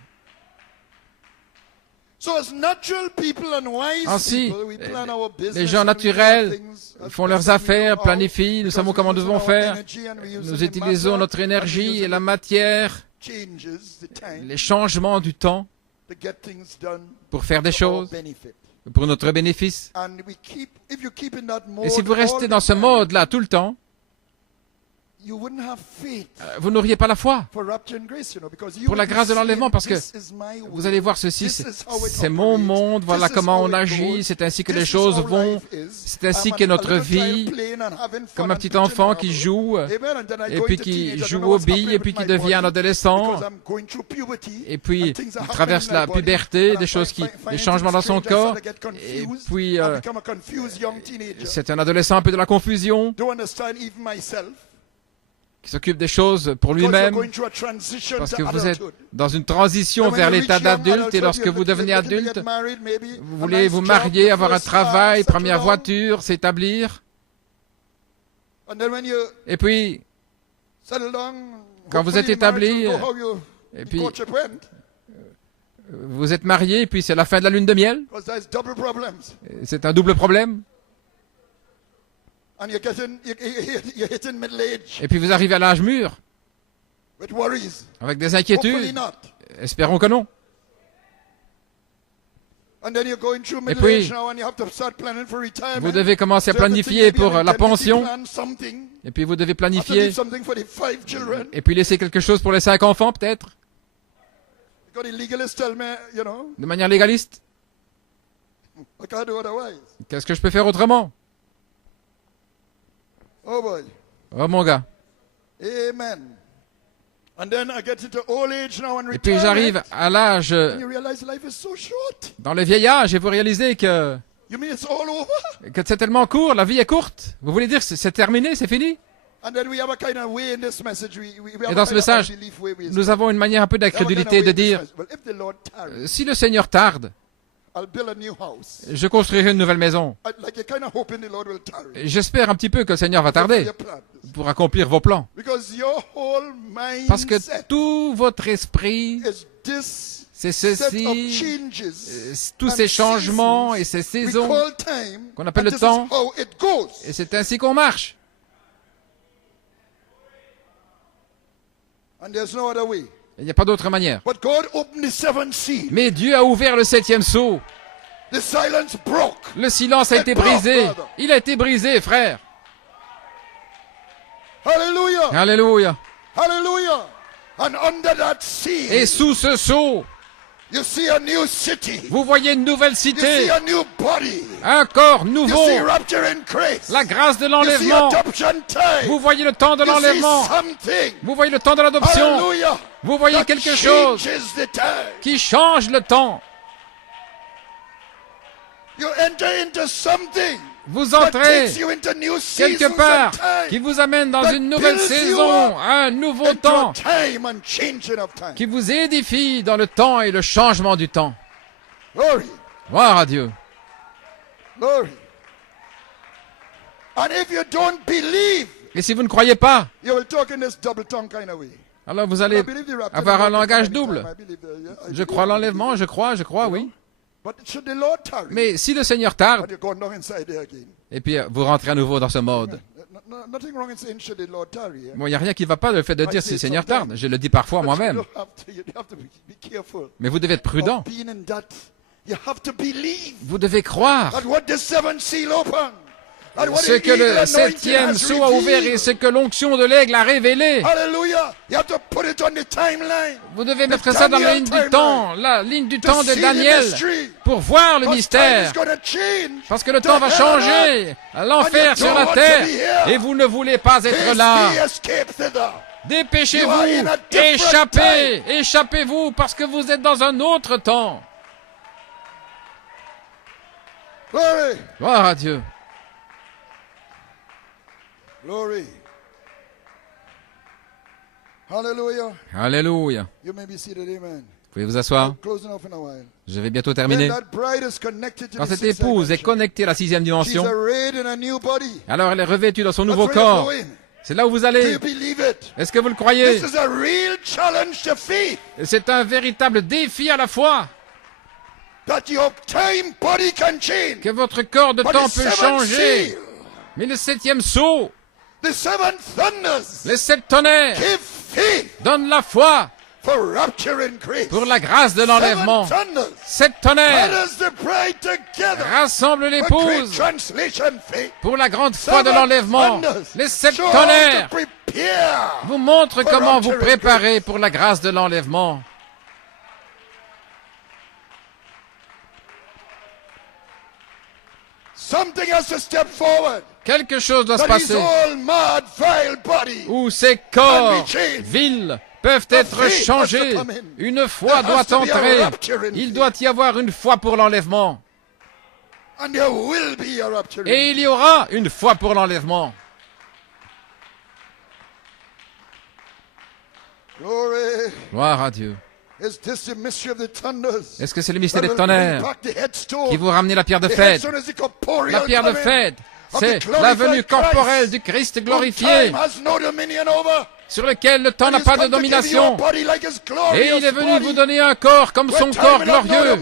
Ainsi, les gens naturels font leurs affaires, planifient, nous savons comment nous devons faire. Nous utilisons notre énergie et la matière, les changements du temps pour faire des choses, pour notre bénéfice. Et si vous restez dans ce mode-là tout le temps, vous n'auriez pas la foi pour la grâce de l'enlèvement, parce que vous allez voir ceci, c'est mon monde, voilà comment on agit, c'est ainsi que les choses vont, c'est ainsi que notre vie, comme un petit enfant qui joue, et puis qui joue aux billes, et puis qui devient un adolescent, et puis il traverse la puberté, des changements dans son corps, et puis c'est un adolescent un peu de la confusion, qui s'occupe des choses pour lui-même, parce que vous êtes dans une transition vers l'état d'adulte, et lorsque vous devenez adulte, vous voulez vous marier, avoir un travail, première voiture, s'établir. Et puis, quand vous êtes établi, et puis vous êtes marié, et puis c'est la fin de la lune de miel. C'est un double problème. Et puis vous arrivez à l'âge mûr, avec des inquiétudes. Espérons que non. Et puis, vous devez commencer à planifier pour la pension. Et puis, vous devez planifier. Et puis, laisser quelque chose pour les 5 enfants, peut-être. De manière légaliste. Qu'est-ce que je peux faire autrement? Oh mon gars. Amen. Et puis j'arrive à l'âge, dans le vieillage, et vous réalisez que c'est tellement court, la vie est courte. Vous voulez dire que c'est terminé, c'est fini? Et dans ce message, nous avons une manière un peu d'incrédulité de dire, si le Seigneur tarde, je construirai une nouvelle maison. J'espère un petit peu que le Seigneur va tarder pour accomplir vos plans. Parce que tout votre esprit, c'est ceci, tous ces changements et ces saisons qu'on appelle le temps, et c'est ainsi qu'on marche. Il n'y a pas d'autre manière. Mais Dieu a ouvert le 7e sceau. Le silence a été brisé. Il a été brisé, frère. Alléluia. Alléluia. Et sous ce sceau, vous voyez une nouvelle cité, un corps nouveau, la grâce de l'enlèvement. Vous voyez le temps de l'enlèvement. Vous voyez le temps de l'adoption. Vous voyez quelque chose qui change le temps. Vous entrez quelque part qui vous amène dans une nouvelle saison, un nouveau temps, qui vous édifie dans le temps et le changement du temps. Gloire à Dieu. Et si vous ne croyez pas, alors vous allez avoir un langage double. Je crois l'enlèvement, je crois, oui. Mais si le Seigneur tarde, et puis vous rentrez à nouveau dans ce mode. Bon, il n'y a rien qui ne va pas le fait de dire si le Seigneur tarde. Je le dis parfois moi-même. Mais vous devez être prudent. Vous devez croire ce que le 7e sceau a ouvert et ce que l'onction de l'aigle a révélé. Vous devez mettre ça dans la ligne du temps de Daniel, pour voir le mystère. Parce que le temps va changer, l'enfer sur la terre, et vous ne voulez pas être là. Dépêchez-vous, échappez-vous, parce que vous êtes dans un autre temps. Gloire à Dieu. Glory. Hallelujah. Alléluia. You may be seated, amen. Vous pouvez vous asseoir. Closing off in a while. Je vais bientôt terminer. Quand cette épouse est connectée à la 6e dimension, alors elle est revêtue dans son nouveau corps. C'est là où vous allez. Est-ce que vous le croyez? C'est un véritable défi à la foi. Que votre corps de temps peut changer. Mais le 7e sceau, les 7 tonnerres, donnent la foi pour la grâce de l'enlèvement. 7 tonnerres rassemblent l'épouse pour la grande foi de l'enlèvement. Les 7 tonnerres vous montrent comment vous préparer pour la grâce de l'enlèvement. Quelque chose doit se passer où ces corps vils peuvent être changés. Une foi doit entrer. Il doit y avoir une foi pour l'enlèvement. Et il y aura une foi pour l'enlèvement. Gloire à Dieu. Est-ce que c'est le mystère des tonnerres qui vous ramène la pierre de fête? La pierre de fête, c'est la venue corporelle du Christ glorifié, sur lequel le temps n'a pas de domination. Et il est venu vous donner un corps comme son corps glorieux.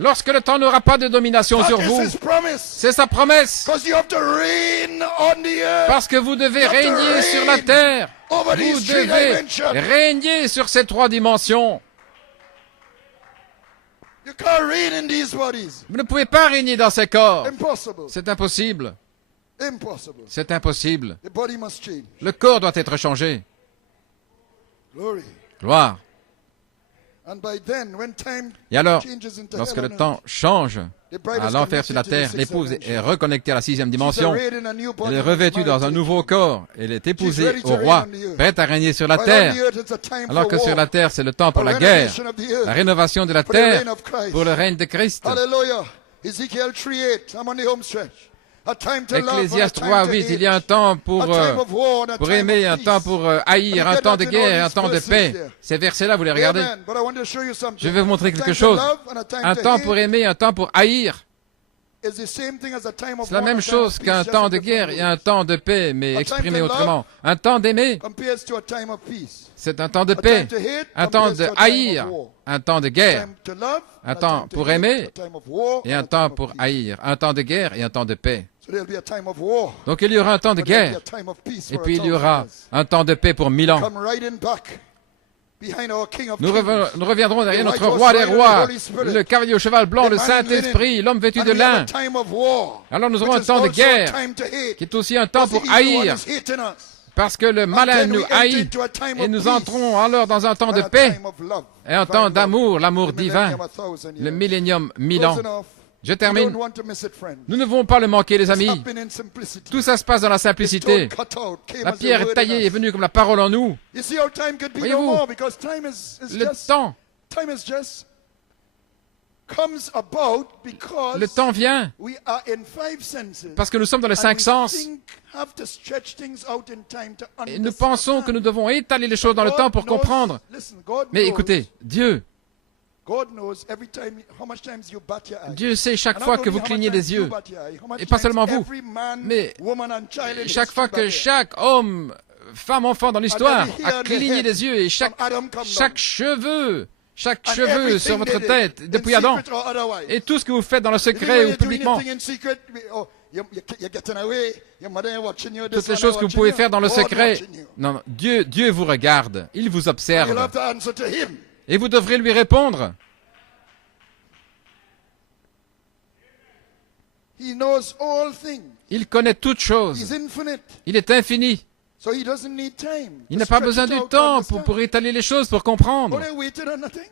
Lorsque le temps n'aura pas de domination sur vous, c'est sa promesse. Parce que vous devez régner sur la terre. Vous devez régner sur ces 3 dimensions. You can't reign in these bodies. Vous ne pouvez pas régner dans ces corps. Impossible. C'est impossible. Impossible. C'est impossible. The body must change. Le corps doit être changé. Glory. Gloire. And by then, when time Et alors, changes into lorsque hell le and temps change the bride à is l'enfer sur la connected to the terre, sixth l'épouse dimension. est reconnectée à la sixième She's dimension. arrayed in a new body Elle est and is revêtue dans un married to nouveau the corps. Elle est épousée ready to au reign roi, on the earth. prête à régner sur la While terre. on the earth, it's a time Alors for que sur war, la terre, c'est le temps pour a la guerre, renovation of the earth, la rénovation de la for the terre, reign of Christ. pour le règne de Christ. Hallelujah. Ezekiel 3:8. I'm on the home stretch. A time to love and a Ecclésiaste time 3, to 8, hate. il y a un temps A pour time of war and a time aimer, of un peace. temps pour haïr, un temps de guerre et un temps de paix. Ces versets-là, vous les regardez. Amen. But I want to show you something. Je vais vous montrer A time quelque to chose. love and a time Un to temps hate pour aimer, un temps pour haïr. is the same thing as a time of C'est la war and même a time of chose peace, qu'un just temps in de different guerre et ways. un temps de paix, mais A exprimé time to autrement. Un temps d'aimer, Compares to a time of peace. c'est un temps de A paix. time to hate Un temps compares de to a time haïr, of war. un temps de A guerre time to love un and a temps time to pour hate, aimer a time of war et and un a time temps of pour peace. haïr. Un temps de guerre et un temps de paix. So there'll be a time of war. Donc il y aura un temps de But there'll be guerre a time of peace et for puis il y 1,000 aura years. un temps de paix pour 1000 ans. Come riding back behind our King of Nous Kings. reviendrons derrière The notre righteous roi des rider, the rois, Holy Spirit, le cavalier au cheval blanc, the le man in Saint-Esprit, l'homme vêtu And de we have a lin. time of war, Alors nous aurons un which is temps de also a guerre time to hate. qui est aussi un temps Because pour the evil one haïr, is hating us. parce que le malin then nous we enter haït. into a time Et of nous peace entrons alors dans un temps and de a paix time of love, et un divine temps love. d'amour, l'amour The divin, millennium, 1,000 le years. millénium, 1000 ans. Closing off. Je We termine. don't want to miss it, friends. Nous ne devons pas le manquer, les It's amis. happened in simplicity. Tout ça se passe dans la The stone simplicité. cut out came La as a pierre word in taillée est us. venue comme la parole en nous. You see how time could be no Voyez-vous, more because time is Le just temps, time is just comes about because le temps vient we are in 5 senses. parce que nous sommes dans les And 5 we sens. have to stretch things out in time to Et nous pensons que nous understand. devons étaler les choses dans le God temps pour knows- comprendre. listen, God Mais knows- écoutez, God knows every time how much times you bat your eye. Dieu sait chaque And not fois que only vous how much clignez les times you yeux, bat your eye, how much et pas times seulement vous, every man, mais woman and child in chaque history fois bat que their eye. chaque homme, femme, enfant dans l'histoire And every hair a on the cligné head les yeux et from Adam come chaque down. cheveu And sur everything votre they did, tête in depuis Adam, secret or otherwise. et tout ce que vous faites dans le You think when secret ou you're doing publiquement, anything in secret, you're getting away, your mother ain't watching you, this toutes les one choses ain't que vous watching pouvez you, faire dans le God secret. watching you. Non, non, Dieu vous regarde, il vous You'll observe, have to answer to him. et vous devrez lui répondre. He knows all things. Il connaît toutes He's choses, infinite. il est infini. So he doesn't need time. Il to n'a pas stretch besoin it du out to temps understand. pour étaler les choses, pour comprendre, Don't they waited on nothing?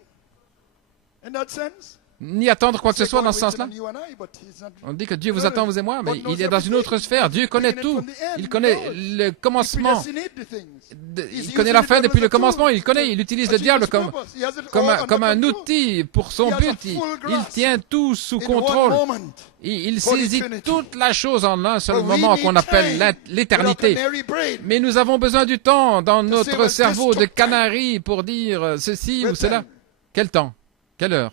In that sense? ni attendre quoi que ce Say soit God dans ce waited sens-là. on you and I, but he's not- On dit que Dieu vous attend, vous et moi, mais God knows il est dans une autre everything. sphère. Dieu connaît Beginning tout. from the end, Il he connaît knows. le He commencement. predestinate the things. He's Il connaît using la the fin devil depuis as le a tool commencement. Il connaît, il utilise le to diable achieve his comme, purpose. He has it comme, all un, under comme un control. outil pour son He has a but. full Il grasp. tient tout sous In one contrôle. moment. Il for saisit eternity. toute la chose en un seul But we moment need qu'on appelle time with l'éternité. our canary brain. Mais nous avons besoin du temps dans say, notre well, cerveau this de took time. canari pour dire ceci What ou cela. time? Quel temps? Quelle heure?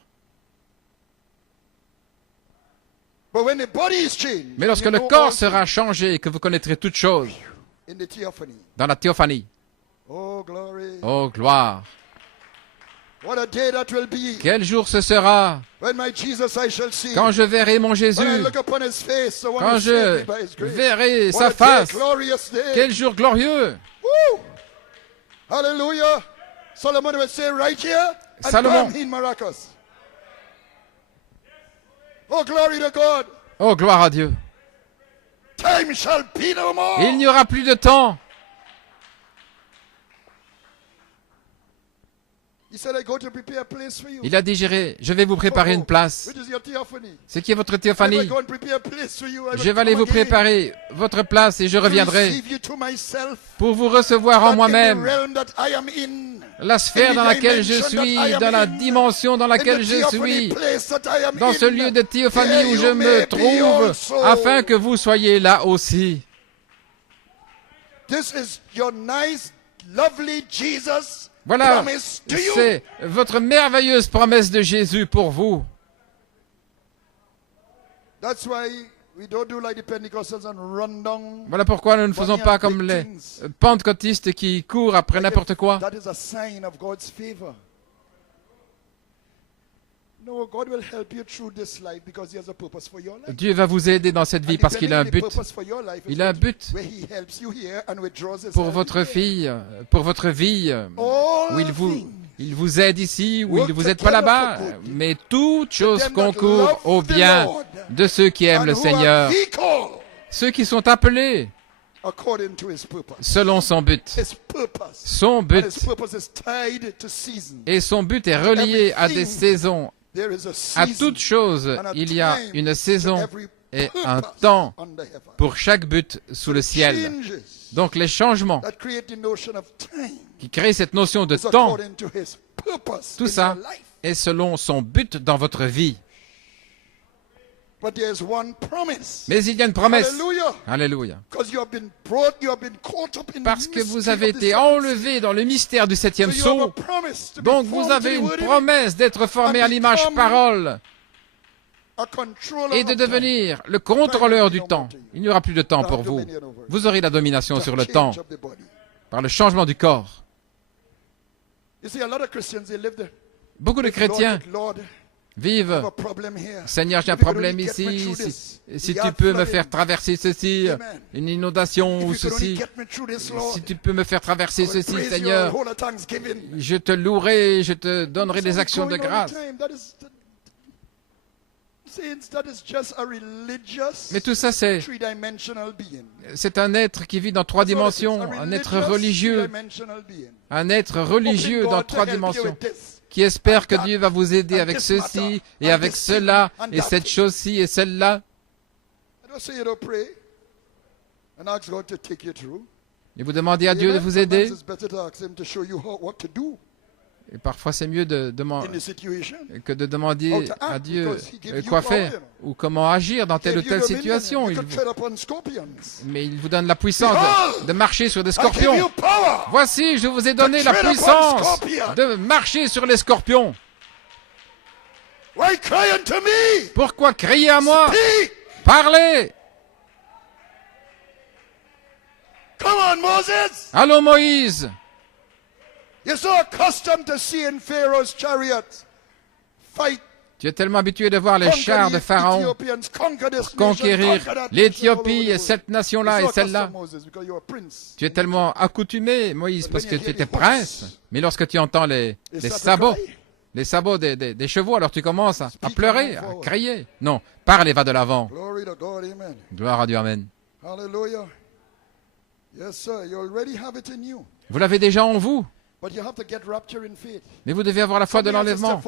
But when the body is changed, Mais lorsque you le know corps all sera changé et que vous connaîtrez toutes choses things in the theophany. dans la théophanie. Oh, glory. Oh gloire! What a day that will be. Quel jour ce sera When my Jesus I shall see. quand je verrai mon Jésus, When I look upon his face, the one quand who saved je me by his grace. verrai What sa a day, face. glorious day. Quel jour glorieux! Woo! Hallelujah. Solomon will say right here, and Salomon. bam, in Maracas. Oh, glory to God. Oh gloire à Dieu! Time shall be no more. Il n'y aura plus de temps. He said, I go to prepare a place for you. Il a dit, je vais vous préparer une place. Which is your theophany. C'est qui est votre I théophanie? will go and prepare a place for you. I will Je vais aller come vous again préparer votre place et je to reviendrai receive you to myself, pour vous recevoir en that in the moi-même. realm that I am in, La sphère dans laquelle je dimension that suis, I am dans la in, dimension dans in laquelle the je theophany suis, place that I am dans ce in, lieu de théophanie there où je you me may be trouve, also. afin que vous soyez là aussi. This is your nice, lovely Jesus Voilà, promise to you. c'est votre merveilleuse promesse de Jésus pour vous. That's why we don't do like the Pentecostals and run down. Voilà pourquoi nous ne faisons pas comme les pentecôtistes qui courent après n'importe quoi. That is a sign of God's favor. No, God will help you through this life because He has a purpose for your life. Dieu va vous aider dans cette vie And parce qu'il a un depending on but. the purpose for your life is Il a un but where He helps you here and withdraws His pour help votre here. fille, pour votre vie, All où il vous things il vous aide ici ou il ne vous aide pas là-bas, mais toute chose concourt au bien de ceux qui aiment le Seigneur, ceux qui sont appelés selon son but. Son but. Et son but est relié à des saisons. À toute chose, il y a une saison et un temps pour chaque but sous le ciel. Donc les changements qui créent cette notion de temps, tout ça est selon son but dans votre vie. Mais il y a une promesse. Alléluia. Parce que vous avez été enlevés dans le mystère du 7e sceau. Donc vous avez une promesse d'être formé à l'image parole et de devenir le contrôleur du temps. Il n'y aura plus de temps pour vous. Vous aurez la domination sur le temps par le changement du corps. Beaucoup de chrétiens vivent, Seigneur, j'ai un problème ici, si tu peux me faire traverser ceci, une inondation ou ceci, si tu peux me faire traverser ceci, Seigneur, je te louerai, je te donnerai des actions de grâce. Mais tout ça, c'est un être qui vit dans 3 dimensions, un être religieux dans 3 dimensions, qui espère que Dieu va vous aider avec ceci et avec cela et cette chose-ci et celle-là. Et vous demandez à Dieu de vous aider. Et parfois, c'est mieux que de demander à Dieu quoi faire ou comment agir dans telle ou telle situation. Mais il vous donne la puissance de marcher sur des scorpions. Voici, je vous ai donné la puissance de marcher sur les scorpions. Pourquoi crier à moi? Parlez! Allô, Moïse! Tu es tellement habitué de voir les chars de Pharaon conquérir l'Éthiopie et cette nation-là et celle-là. Tu es tellement accoutumé, Moïse, parce que tu étais prince. Mais lorsque tu entends les sabots des chevaux, alors tu commences à pleurer, à crier. Non, parle et va de l'avant. Gloire à Dieu, amen. Vous l'avez déjà en vous. Mais vous devez avoir la foi de l'enlèvement.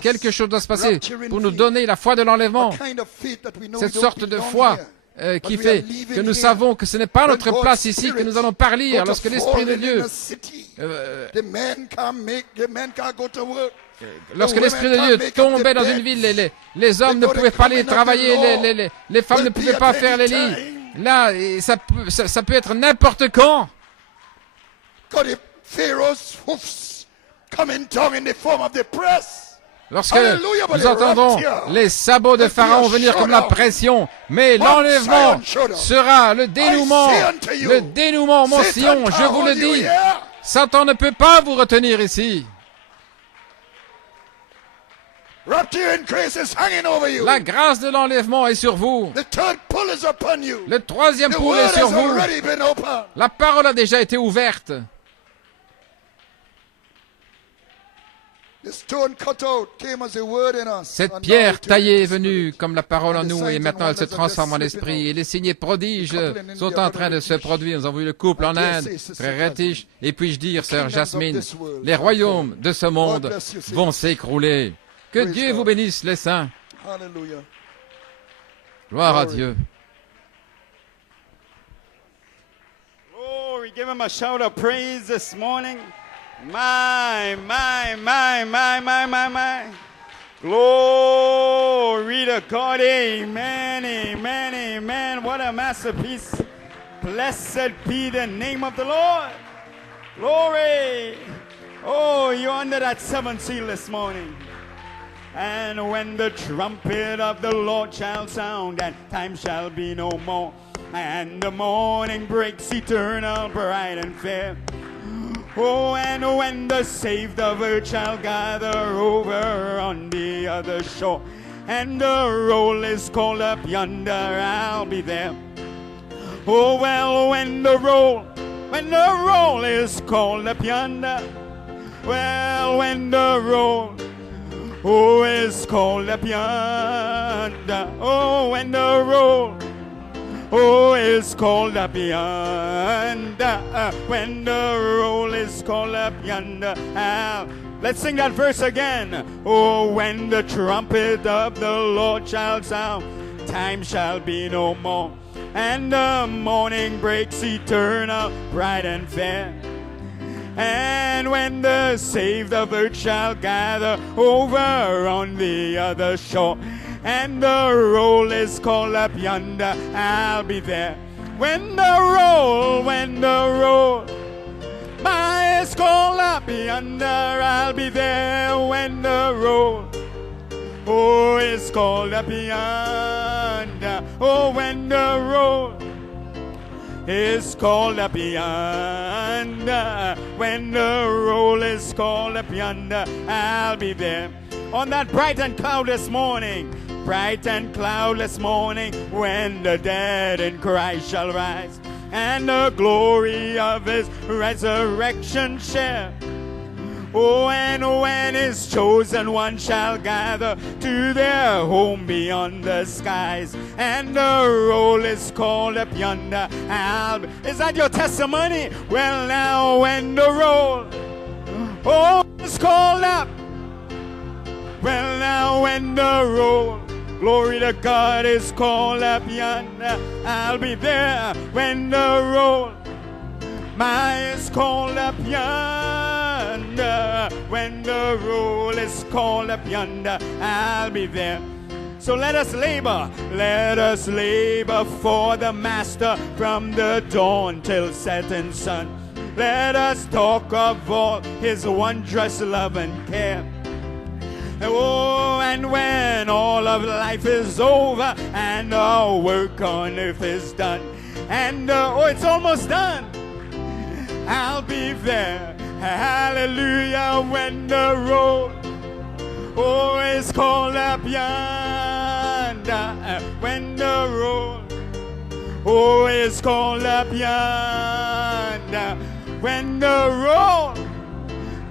Quelque chose doit se passer pour nous donner la foi de l'enlèvement. Cette sorte de foi qui fait que nous savons que ce n'est pas notre place ici que nous allons parler lorsque l'Esprit de Dieu... Lorsque l'Esprit de Dieu tombait dans une ville, les hommes ne pouvaient pas aller travailler, les femmes ne pouvaient pas faire les lits. Là, ça peut être n'importe quand. Lorsque nous entendons les sabots de Pharaon venir comme la pression, mais l'enlèvement sera le dénouement, mon Sion, je vous le dis. Satan ne peut pas vous retenir ici. La grâce de l'enlèvement est sur vous. Le 3e pouls est sur vous. La parole a déjà été ouverte. Cette pierre taillée est venue comme la parole en nous et maintenant elle se transforme en esprit. Et les signes prodiges sont en train de se produire. Nous avons vu le couple en Inde, frère Retish. Et puis-je dire, sœur Jasmine, les royaumes de ce monde vont s'écrouler. Que Dieu vous bénisse, les saints. Gloire à Dieu. Glory, give him a shout of praise this morning. My. Glory to God, amen, amen, amen. What a masterpiece. Blessed be the name of the Lord. Glory. Oh, you're under that 7th seal this morning. And when the trumpet of the Lord shall sound, and time shall be no more, and the morning breaks eternal, bright and fair. Oh, and when the saved of earth shall gather over on the other shore, and the roll is called up yonder, I'll be there. Oh, well, when the roll is called up yonder, Well, when the roll, is called up yonder. Oh, when the roll, is called up yonder. When the roll is called up yonder. Let's sing that verse again. Oh, when the trumpet of the Lord shall sound, time shall be no more, and the morning breaks eternal, bright and fair. And when the saved of earth shall gather over on the other shore, and the roll is called up yonder, I'll be there. When the roll, my is called up yonder, I'll be there. When the roll, is called up yonder. Oh, when the roll is called up yonder. When the roll is called up yonder, I'll be there. On that bright and cloudless morning, bright and cloudless morning, when the dead in Christ shall rise, and the glory of his resurrection share. Oh, and when his chosen one shall gather to their home beyond the skies, and the roll is called up yonder, is that your testimony? Well, now when the roll, is called up, well, now when the roll, glory to God, is called up yonder, I'll be there. When the roll, is called up yonder. When the roll is called up yonder, I'll be there. So let us labor for the Master from the dawn till setting sun. Let us talk of all his wondrous love and care. Oh, and when all of life is over and our work on earth is done, and it's almost done, I'll be there. Hallelujah. When the roll, is called up yonder. When the roll, is called up yonder. When the roll,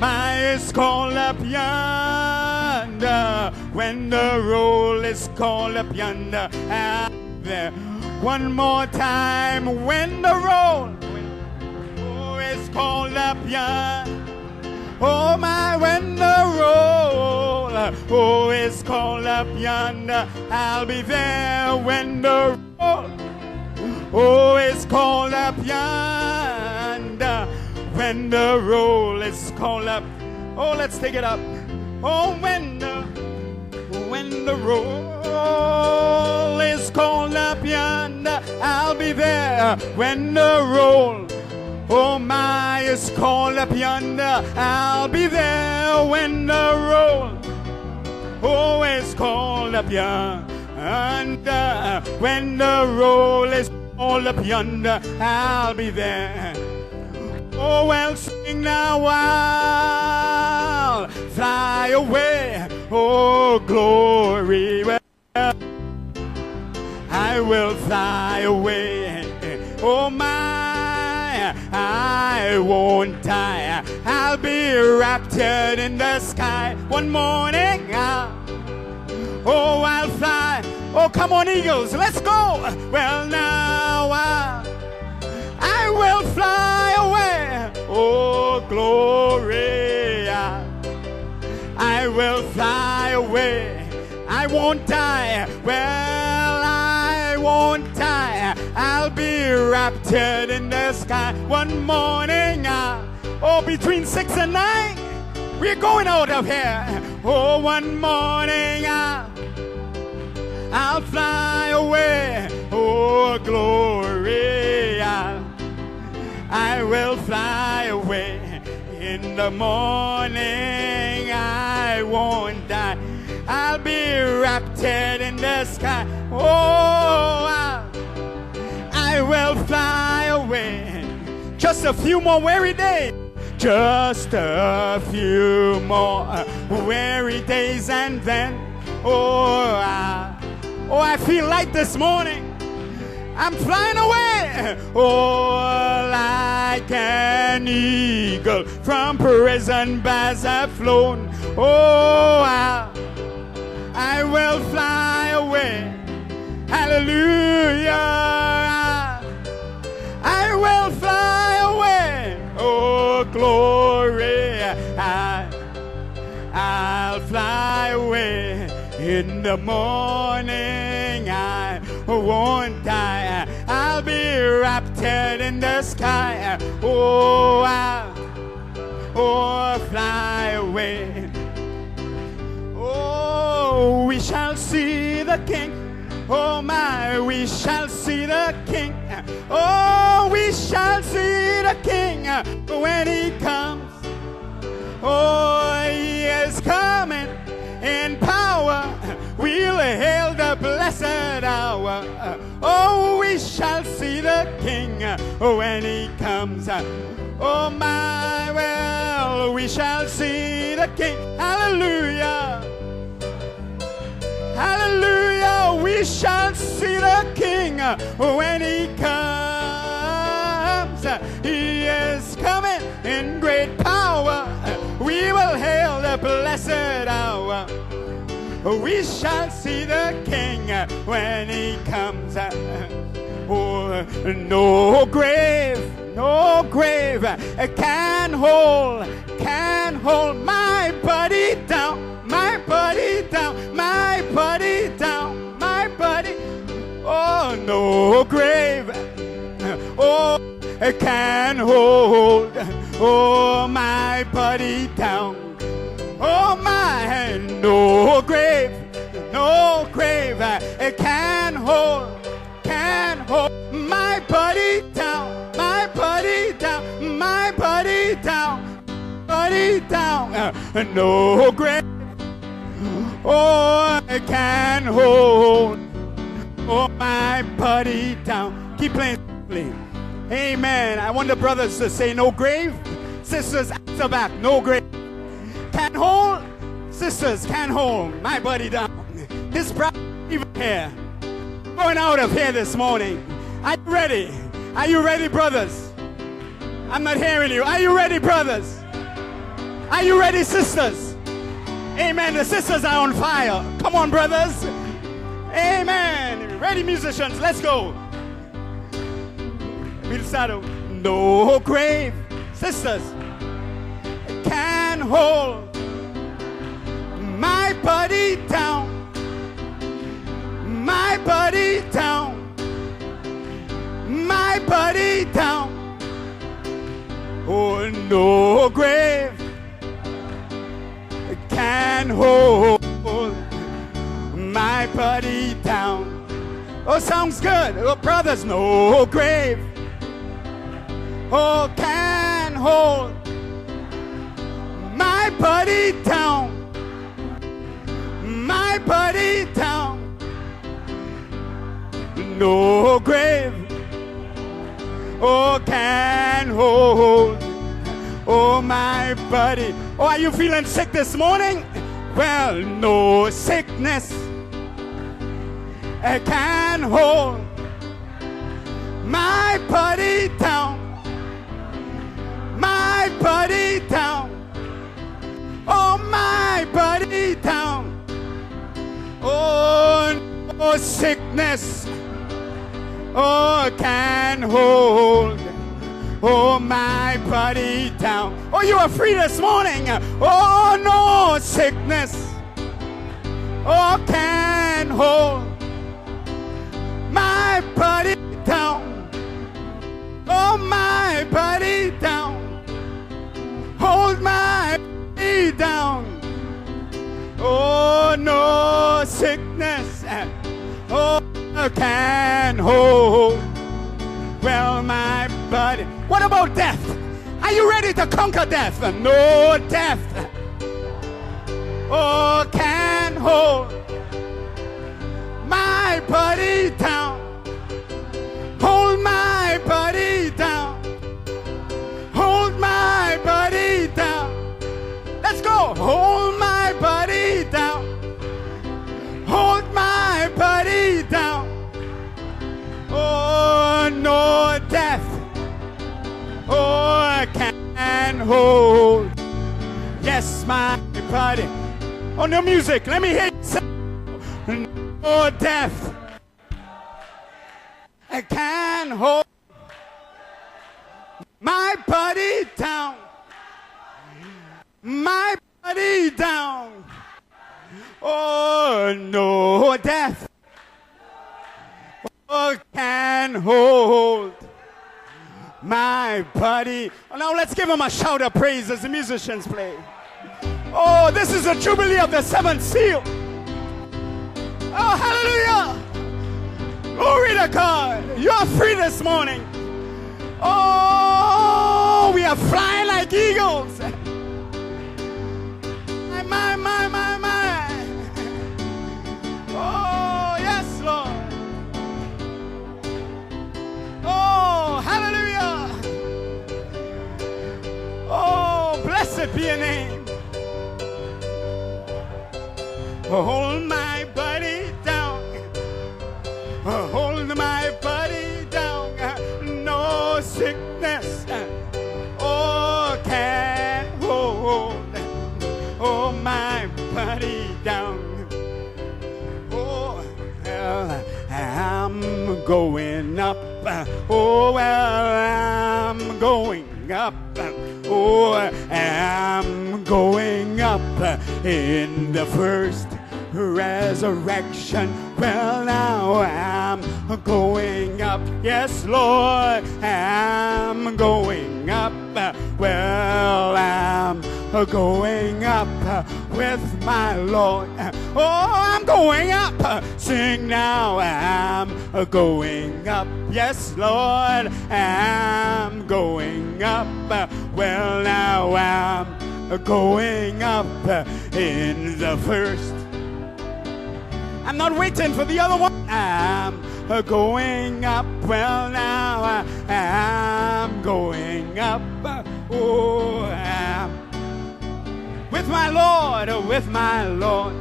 is called up yonder. When the roll is called up yonder, I'll be there. One more time. When the roll, is called up yonder. Oh my, when the roll, is called up yonder, I'll be there. When the roll, is called up yonder. When the roll is called up, let's take it up. Oh, when the roll is called up yonder, I'll be there. When the roll, my, is called up yonder, I'll be there. When the roll, is called up yonder. When the roll is called up yonder, I'll be there. Oh, well, sing now, I'll fly away. Oh, glory, well, I will fly away. Oh, my, I won't die. I'll be raptured in the sky. One morning, I'll fly. Oh, come on, eagles, let's go. Well, now I will fly away. Oh, glory, I will fly away. I won't die. Well, I won't die. I'll be raptured in the sky. One morning, between 6 and 9, we're going out of here. Oh, one morning, I'll fly away. Oh, glory, I will fly away. In the morning, I won't die. I'll be raptured in the sky. Oh, I will fly away. Just a few more weary days. Just a few more weary days, and then, I feel light this morning. I'm flying away. Oh, like an eagle from prison bars I've flown. Oh, I will fly away. Hallelujah. I will fly away. Oh, glory. I'll fly away. In the morning I won't die. I'll be raptured in the sky. Oh, fly away. Oh, we shall see the King. Oh my, we shall see the King. Oh, we shall see the King when he comes. Oh, he is coming in power. We'll hail the blessed hour. Oh, we shall see the King when he comes. Oh my, well, we shall see the King. Hallelujah. Hallelujah. We shall see the King when he comes. He is coming in great power. We will hail the blessed hour. We shall see the King when he comes. Oh, no grave can hold my body down, my body down, my body down, my body. Oh, no grave, oh, can hold, oh, my body down. Oh my, no grave can hold my body down, my body down, my body down, body down. No grave, oh, can hold, oh, my body down. Keep playing, please. Amen. I want the brothers to say no grave. Sisters, answer back, no grave. Can hold, sisters, can hold my body down. This brother even here, going out of here this morning. Are you ready? Are you ready, brothers? I'm not hearing you. Are you ready, brothers? Are you ready, sisters? Amen. The sisters are on fire. Come on, brothers. Amen. Ready, musicians? Let's go. We'll start. No grave, sisters, can hold my body down, my body down, my body down. Oh, no grave can hold my body down. Oh, sounds good. Oh, brothers, no grave, oh, can hold my body down, my body down. No grave, oh, can hold, oh, my body. Oh, are you feeling sick this morning? Well, no sickness can hold my body down, my body down, oh, my body down. Oh, no sickness, oh, can hold, oh, my body down. Oh, you are free this morning. Oh, no sickness, oh, can hold my body down, oh, my body down. Hold my body down. Oh, no sickness, oh, can hold, well, my body. What about death? Are you ready to conquer death? No death, oh, can hold my body down. Hold my body down. Hold my body down. Let's go. Hold my body down. Hold my body down. Oh, no death, oh, can hold. Yes, my body. Oh, no music. Let me hear you say, no death, I can hold my body down. My body down. Oh, no death, oh, can hold my body. Oh, now let's give him a shout of praise as the musicians play. Oh, this is the Jubilee of the seventh seal. Oh, hallelujah. Glory to God. You are free this morning. Oh, we are flying like eagles. My. Oh, yes, Lord. Oh, hallelujah. Oh, blessed be your name. Hold my body down. Hold my body down. No sickness, oh, can hold, oh, my body down. Oh, well, I'm going up. Oh, well, I'm going up. Oh, I'm going up in the first resurrection. Well, now I'm going up. Yes, Lord, I'm going up. Well, I'm going up with my Lord. Oh, I'm going up. Sing now, I'm going up. Yes, Lord, I'm going up. Well, now I'm going up in the first. I'm not waiting for the other one. I'm going up. Well, now I'm going up. Oh, with my Lord, with my Lord.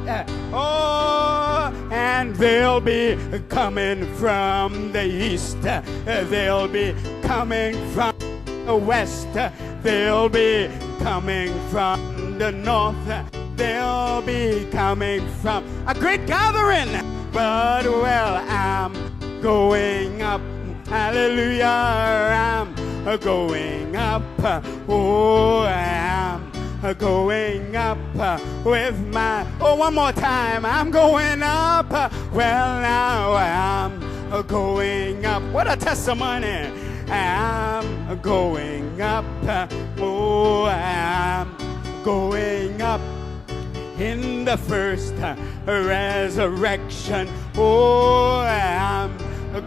Oh, and they'll be coming from the east. They'll be coming from the west. They'll be coming from the north. They'll be coming from a great gathering. But, well, I'm going up. Hallelujah, I'm going up. Oh, I'm going up with my, oh, one more time, I'm going up. Well, now I'm going up. What a testimony. I'm going up. Oh, I'm going up in the first resurrection. Oh, I'm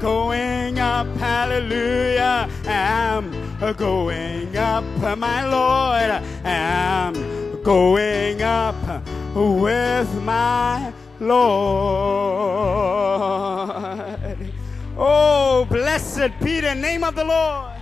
going up. Hallelujah, I'm going up, my Lord. I'm going up with my Lord. Oh, blessed be the name of the Lord.